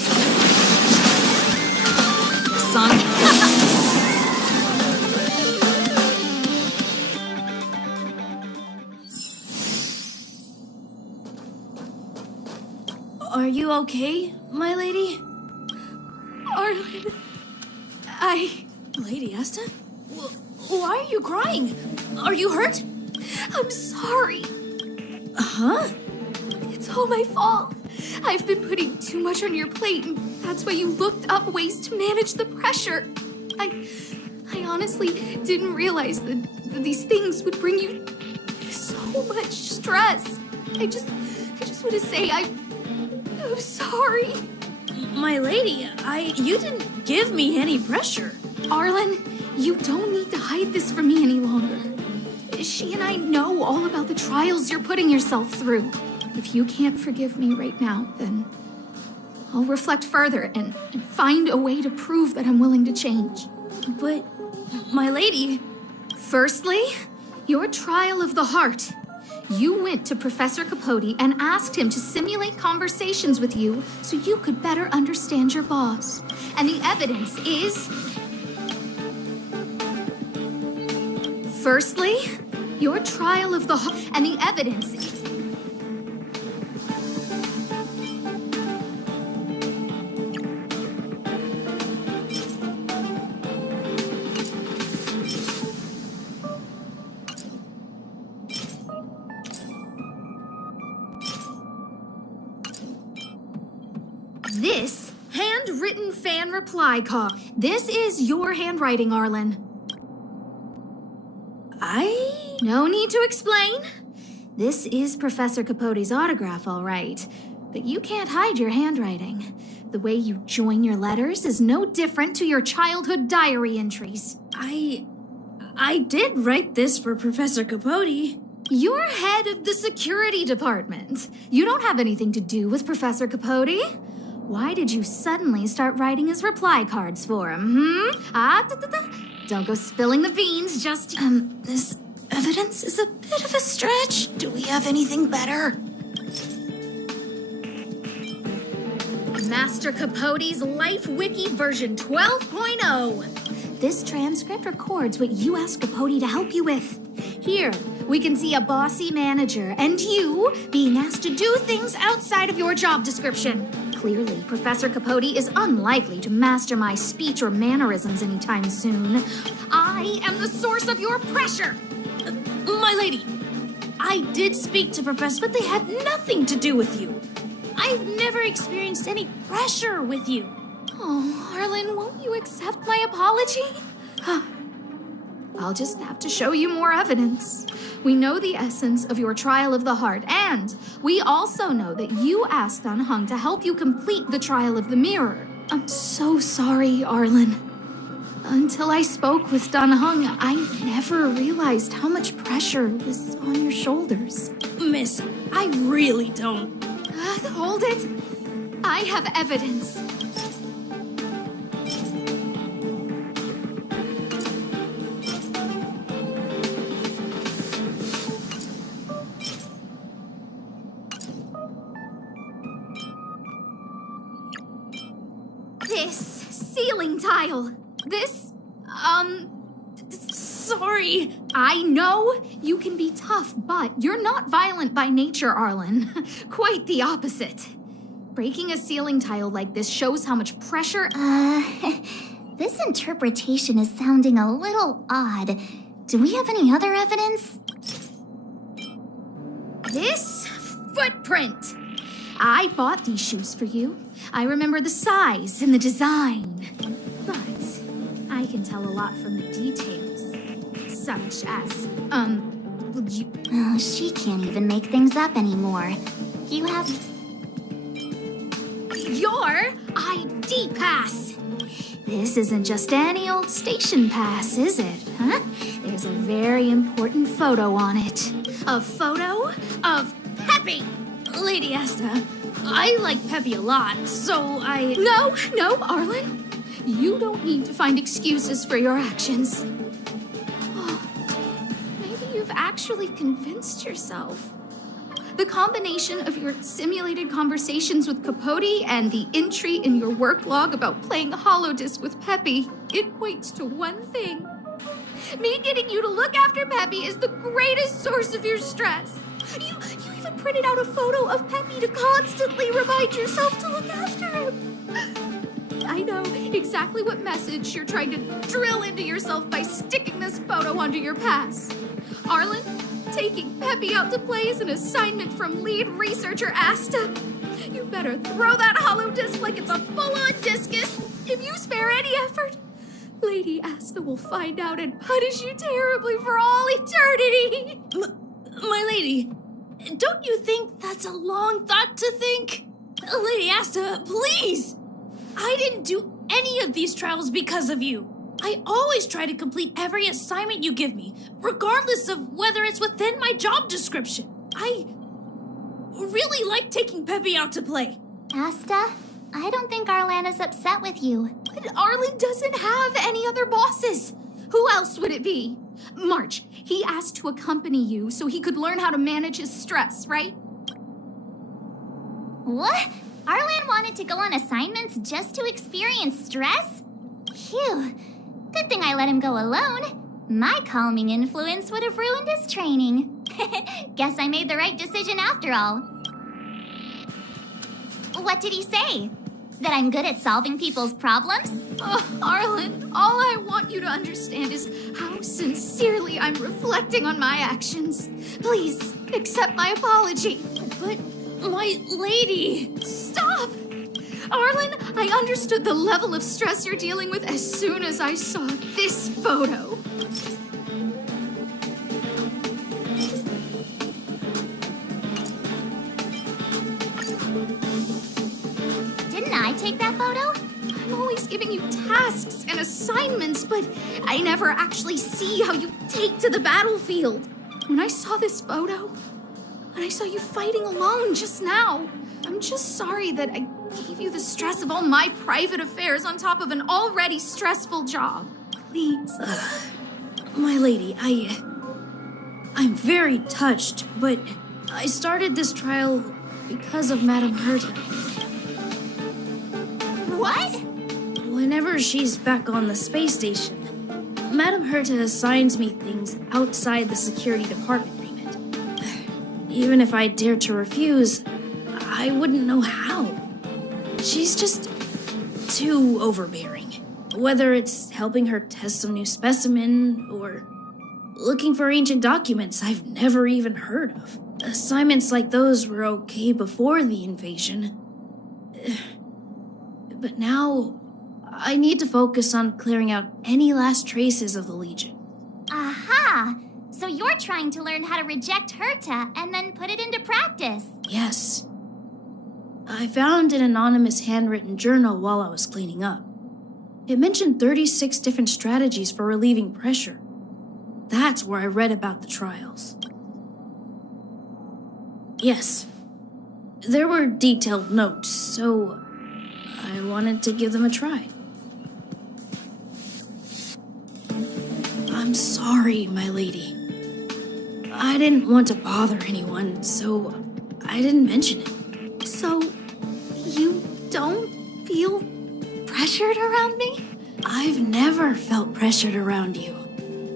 Sonic. Are you okay, my lady? Arlen, Lady Asta? Why are you crying? Are you hurt? I'm sorry. Huh? It's all my fault. I've been putting too much on your plate, and that's why you looked up ways to manage the pressure. I honestly didn't realize that these things would bring you so much stress. I just want to say I'm sorry. My lady, you didn't give me any pressure. Arlen, you don't need to hide this from me any longer. She and I know all about the trials you're putting yourself through. If you can't forgive me right now, then I'll reflect further and find a way to prove that I'm willing to change. But, my lady... Firstly, your trial of the heart. You went to Professor Capote and asked him to simulate conversations with you so you could better understand your boss. And the evidence is... Firstly, your trial of the heart. And the evidence is... This handwritten fan reply card. This is your handwriting, Arlen. No need to explain. This is Professor Capote's autograph, all right. But you can't hide your handwriting. The way you join your letters is no different to your childhood diary entries. I did write this for Professor Capote. You're head of the security department. You don't have anything to do with Professor Capote. Why did you suddenly start writing his reply cards for him, Don't go spilling the beans, just, this evidence is a bit of a stretch. Do we have anything better? Master Capote's Life Wiki version 12.0. This transcript records what you asked Capote to help you with. Here, we can see a bossy manager and you being asked to do things outside of your job description. Clearly, Professor Capote is unlikely to master my speech or mannerisms anytime soon. I am the source of your pressure! My lady, I did speak to Professor, but they had nothing to do with you. I've never experienced any pressure with you. Oh, Arlen, won't you accept my apology? I'll just have to show you more evidence. We know the essence of your trial of the heart, and we also know that you asked Dan Heng to help you complete the trial of the mirror. I'm so sorry, Arlen. Until I spoke with Dan Heng, I never realized how much pressure was on your shoulders. Miss, I really don't. Hold it. I have evidence. This ceiling tile. This, Sorry. I know you can be tough, but you're not violent by nature, Arlen. Quite the opposite. Breaking a ceiling tile like this shows how much pressure... This interpretation is sounding a little odd. Do we have any other evidence? This footprint. I bought these shoes for you. I remember the size and the design. But I can tell a lot from the details. Such as, Oh, she can't even make things up anymore. You have... your ID pass. This isn't just any old station pass, is it, huh? There's a very important photo on it. A photo of Peppy! Lady Asta, I like Peppy a lot, so I... No, Arlen. You don't need to find excuses for your actions. Maybe you've actually convinced yourself. The combination of your simulated conversations with Capote and the entry in your work log about playing holodisc with Peppy equates to one thing. Me getting you to look after Peppy is the greatest source of your stress. You even printed out a photo of Peppy to constantly remind yourself to look after him. I know exactly what message you're trying to drill into yourself by sticking this photo onto your pass. Arlen, taking Peppy out to play is an assignment from lead researcher Asta. You better throw that holodisc like it's a full-on discus. If you spare any effort, Lady Asta will find out and punish you terribly for all eternity. My lady, don't you think that's a long thought to think? Lady Asta, please! I didn't do any of these trials because of you. I always try to complete every assignment you give me, regardless of whether it's within my job description. I really like taking Peppy out to play. Asta, I don't think Arlan is upset with you. But Arlen doesn't have any other bosses. Who else would it be? March, he asked to accompany you so he could learn how to manage his stress, right? What? Arlan wanted to go on assignments just to experience stress? Phew. Good thing I let him go alone. My calming influence would have ruined his training. Guess I made the right decision after all. What did he say? That I'm good at solving people's problems? Oh, Arlen, all I want you to understand is how sincerely I'm reflecting on my actions. Please, accept my apology. But, my lady... Stop! Arlen, I understood the level of stress you're dealing with as soon as I saw this photo. Didn't I take that photo? I'm always giving you tasks and assignments, but I never actually see how you take to the battlefield. When I saw this photo, when I saw you fighting alone just now, I'm just sorry that I gave you the stress of all my private affairs on top of an already stressful job. Please. My lady, I'm very touched, but I started this trial because of Madame Herta. What? Whenever she's back on the space station, Madame Herta assigns me things outside the security department remit. Even if I dared to refuse, I wouldn't know how. She's just too overbearing. Whether it's helping her test some new specimen or looking for ancient documents I've never even heard of. Assignments like those were okay before the invasion. But now, I need to focus on clearing out any last traces of the Legion. Aha! So you're trying to learn how to reject Herta and then put it into practice. Yes. I found an anonymous handwritten journal while I was cleaning up. It mentioned 36 different strategies for relieving pressure. That's where I read about the trials. Yes. There were detailed notes, so I wanted to give them a try. I'm sorry, my lady. I didn't want to bother anyone, so I didn't mention it. So, you don't feel pressure? pressured around me? I've never felt pressured around you,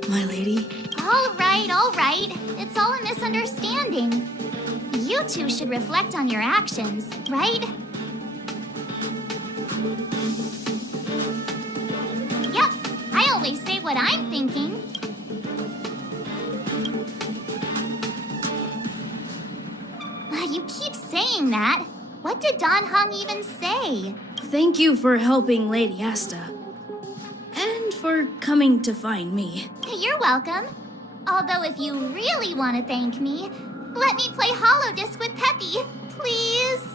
my lady. All right. It's all a misunderstanding. You two should reflect on your actions, right? Yep, I always say what I'm thinking. You keep saying that. What did Don Hung even say? Thank you for helping Lady Asta. And for coming to find me. You're welcome. Although if you really want to thank me, let me play Hollow Disc with Peppy, please.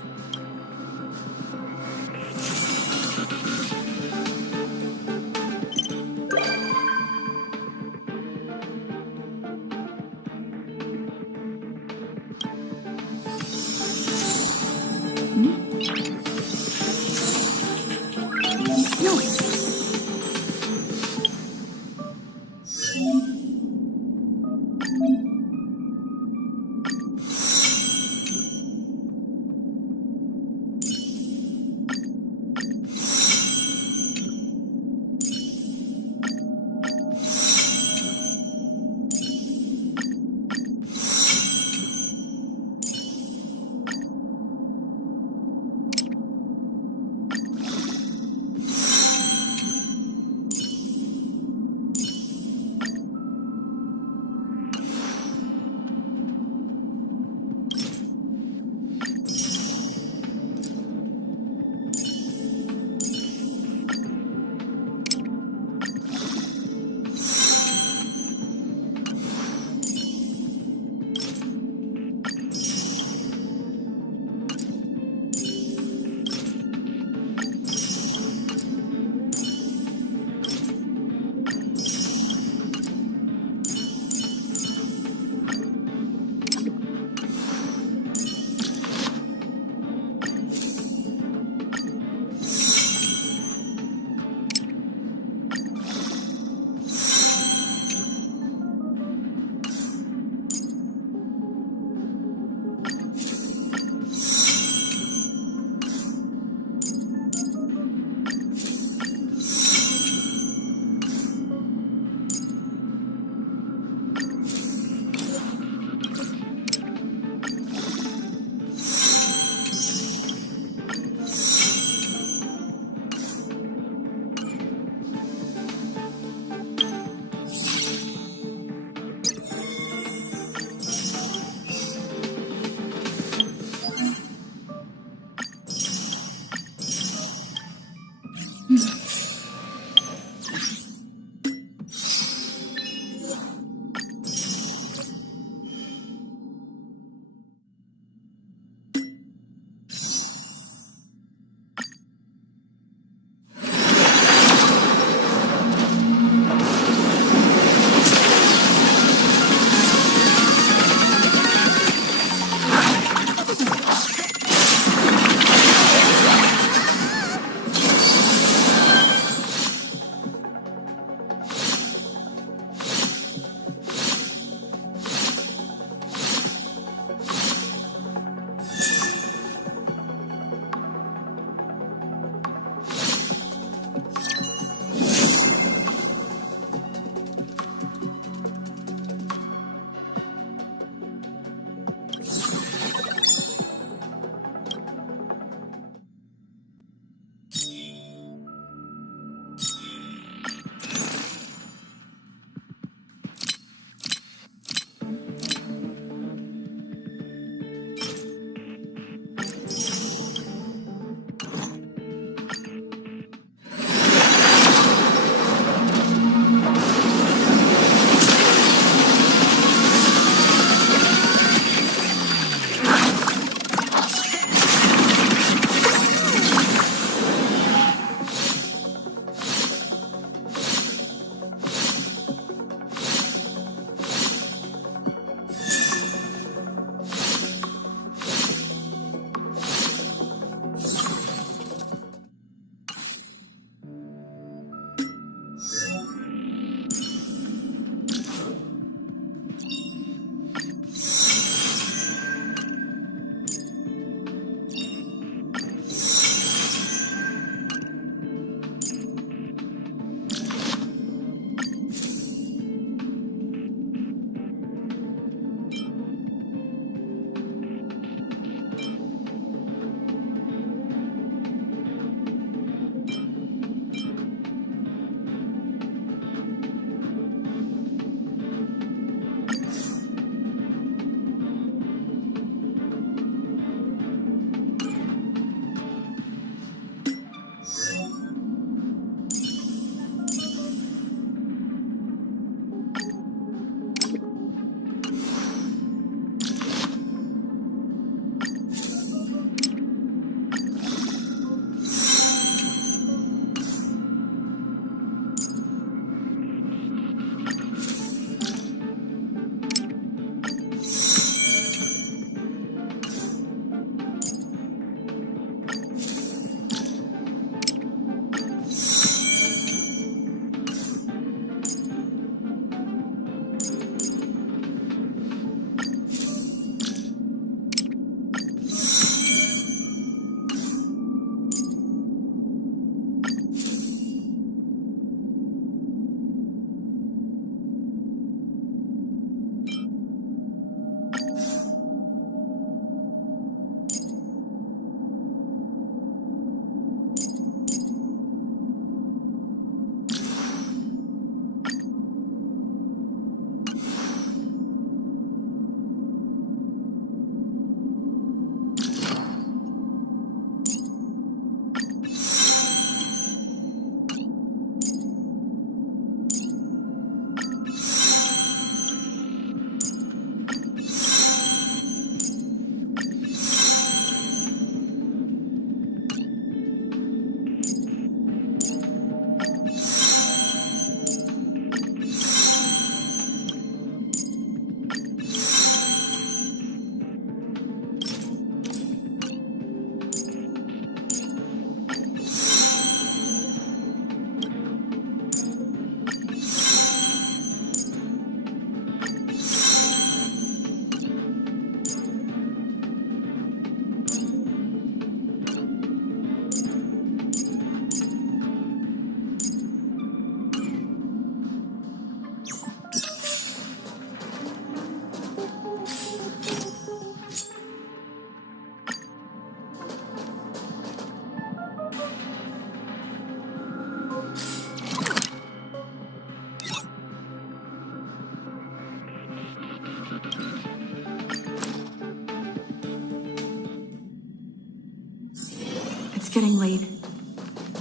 getting late.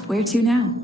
Where to now?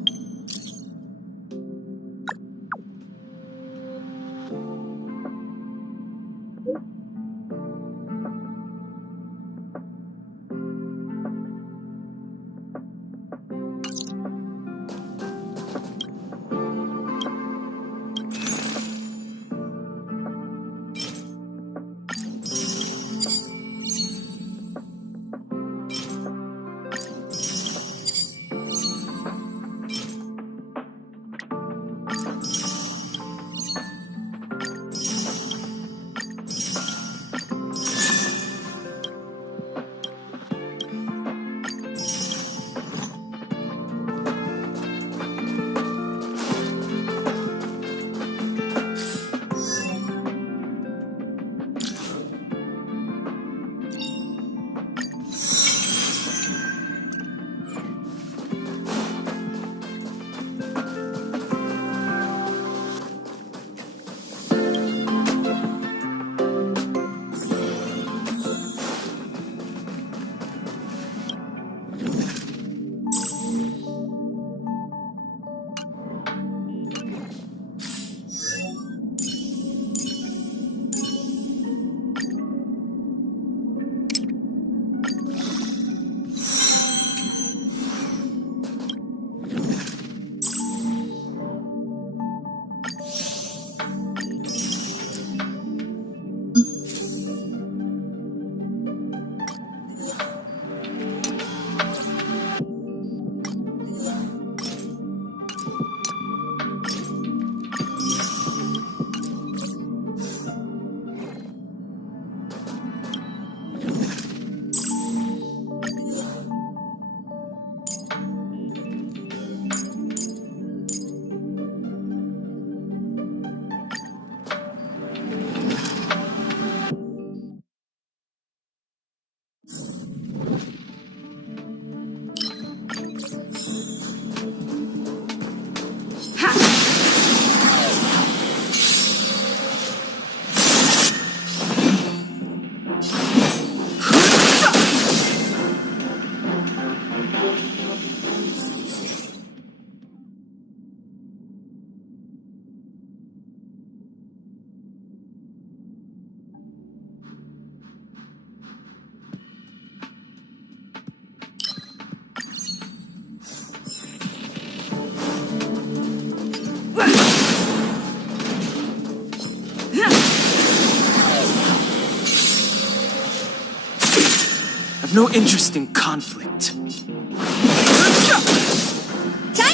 I've no interest in conflict. Time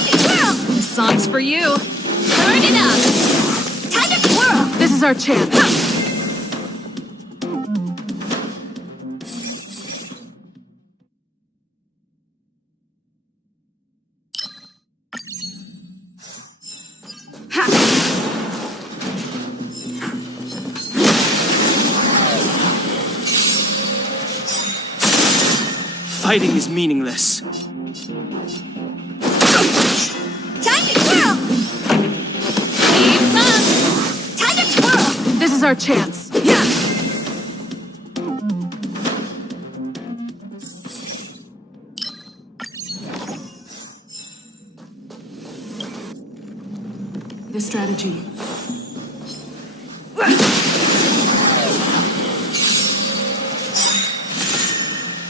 to twirl! This song's for you. Turn it up! Time to twirl! This is our chance. Fighting is meaningless. Time to twirl! Keep up. Time to twirl! This is our chance. Yeah! The strategy.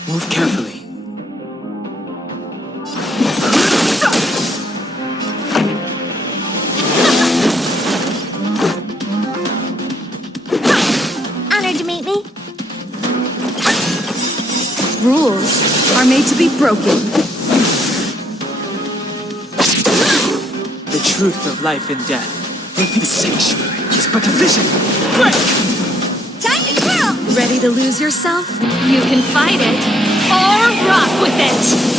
Move carefully. Honored to meet me. Rules are made to be broken. The truth of life and death. Within the sanctuary is but a vision. Break! Time to twirl! Ready to lose yourself? You can fight it or rock with it.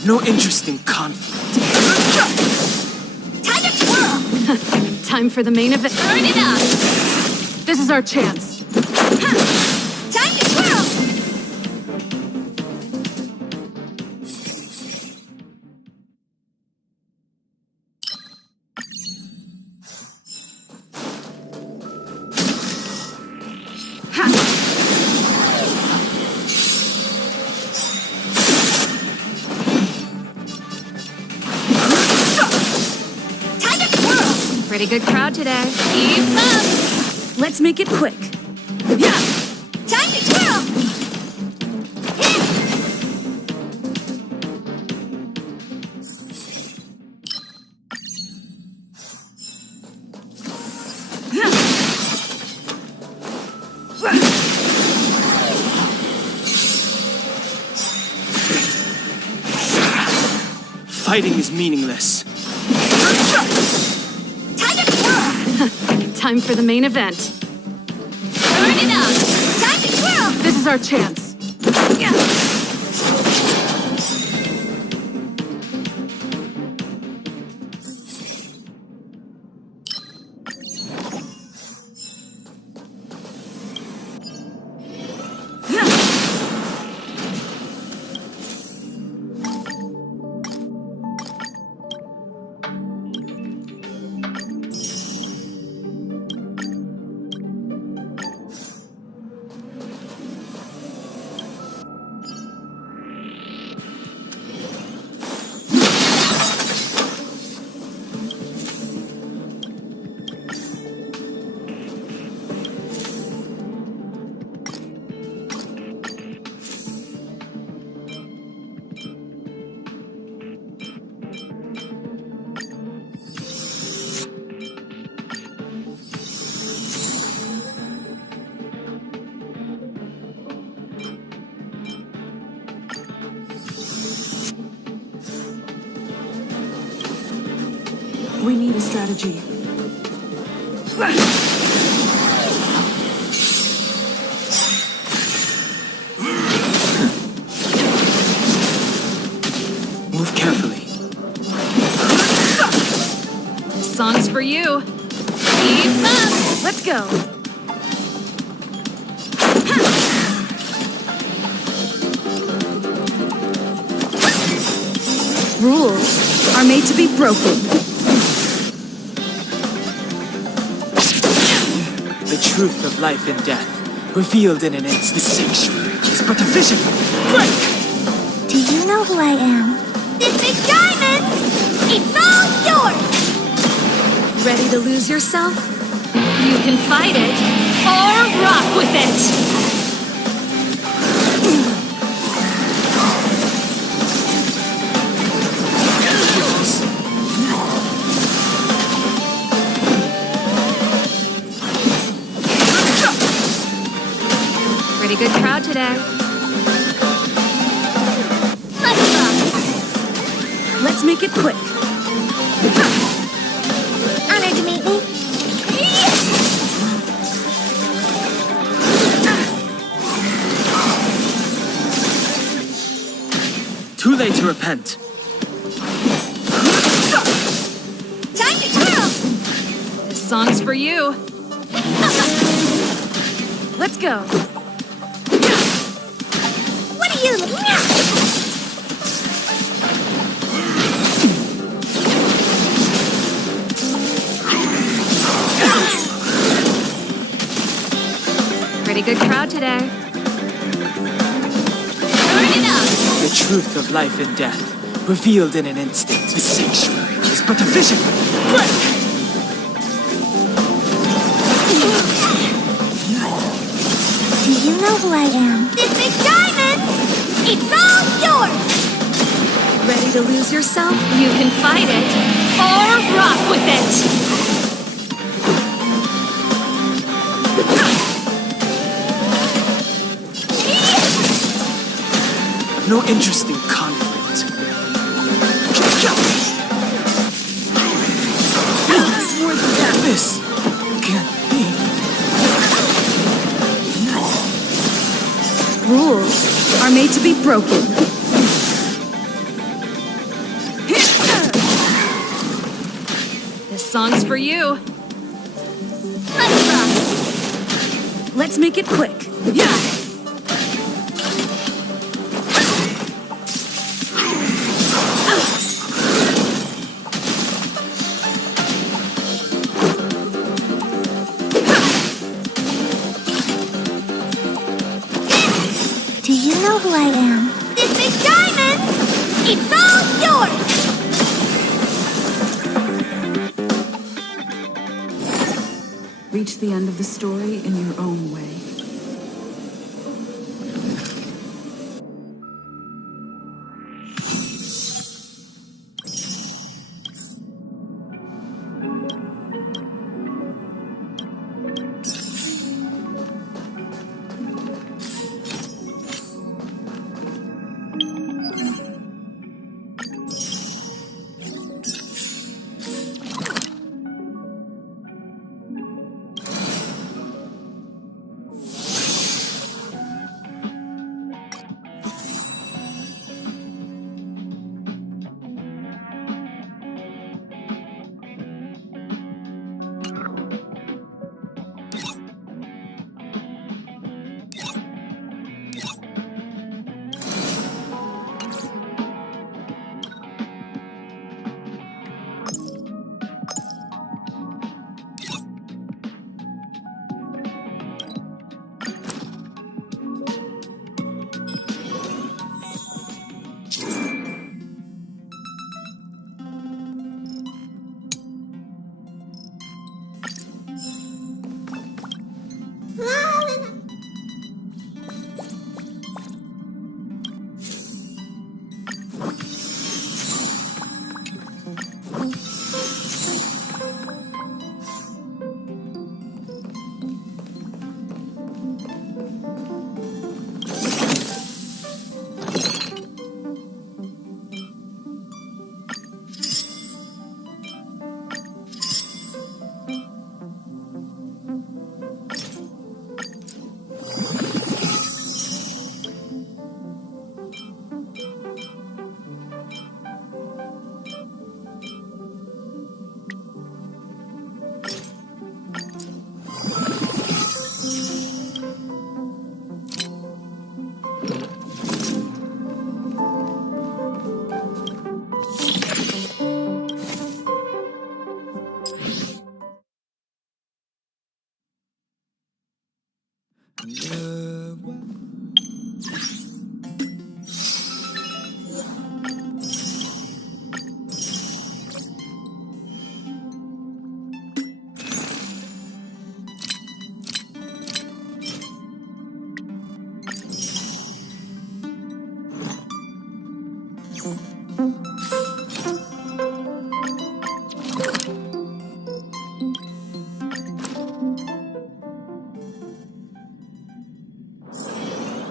I've no interest in conflict. Time to twirl! Time for the main event. Burn it up! This is our chance. Time to twirl! Pretty good crowd today. Keep up! Let's make it quick. Yeah! Time to twirl! Fighting is meaningless. Time for the main event. Burn it up! Time to twirl! This is our chance. We need a strategy. Move carefully. This song's for you. Keep up! Let's go. Rules are made to be broken. The truth of life and death, revealed in an instant. The sanctuary is but a vision. Break! Do you know who I am? This big diamond! It's all yours! Ready to lose yourself? You can fight it or rock with it. Pretty good crowd today. Let's make it quick. Honored to meet me. Too late to repent. Time to twirl! This song's for you. Let's go. What are you? Pretty good crowd today. Burn it up! The truth of life and death, revealed in an instant. The sanctuary is but a vision. Break! Do you know who I am? This big diamond! It's all yours! Ready to lose yourself? You can fight it or rock with it. I've no interest in conflict. More than that. This can't be. Rules are made to be broken. song's for you. Let's rock. Let's make it quick. Yeah! Do you know who I am? This big diamond! It's all yours! Reach the end of the story in your own way.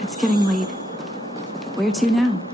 It's getting late. Where to now?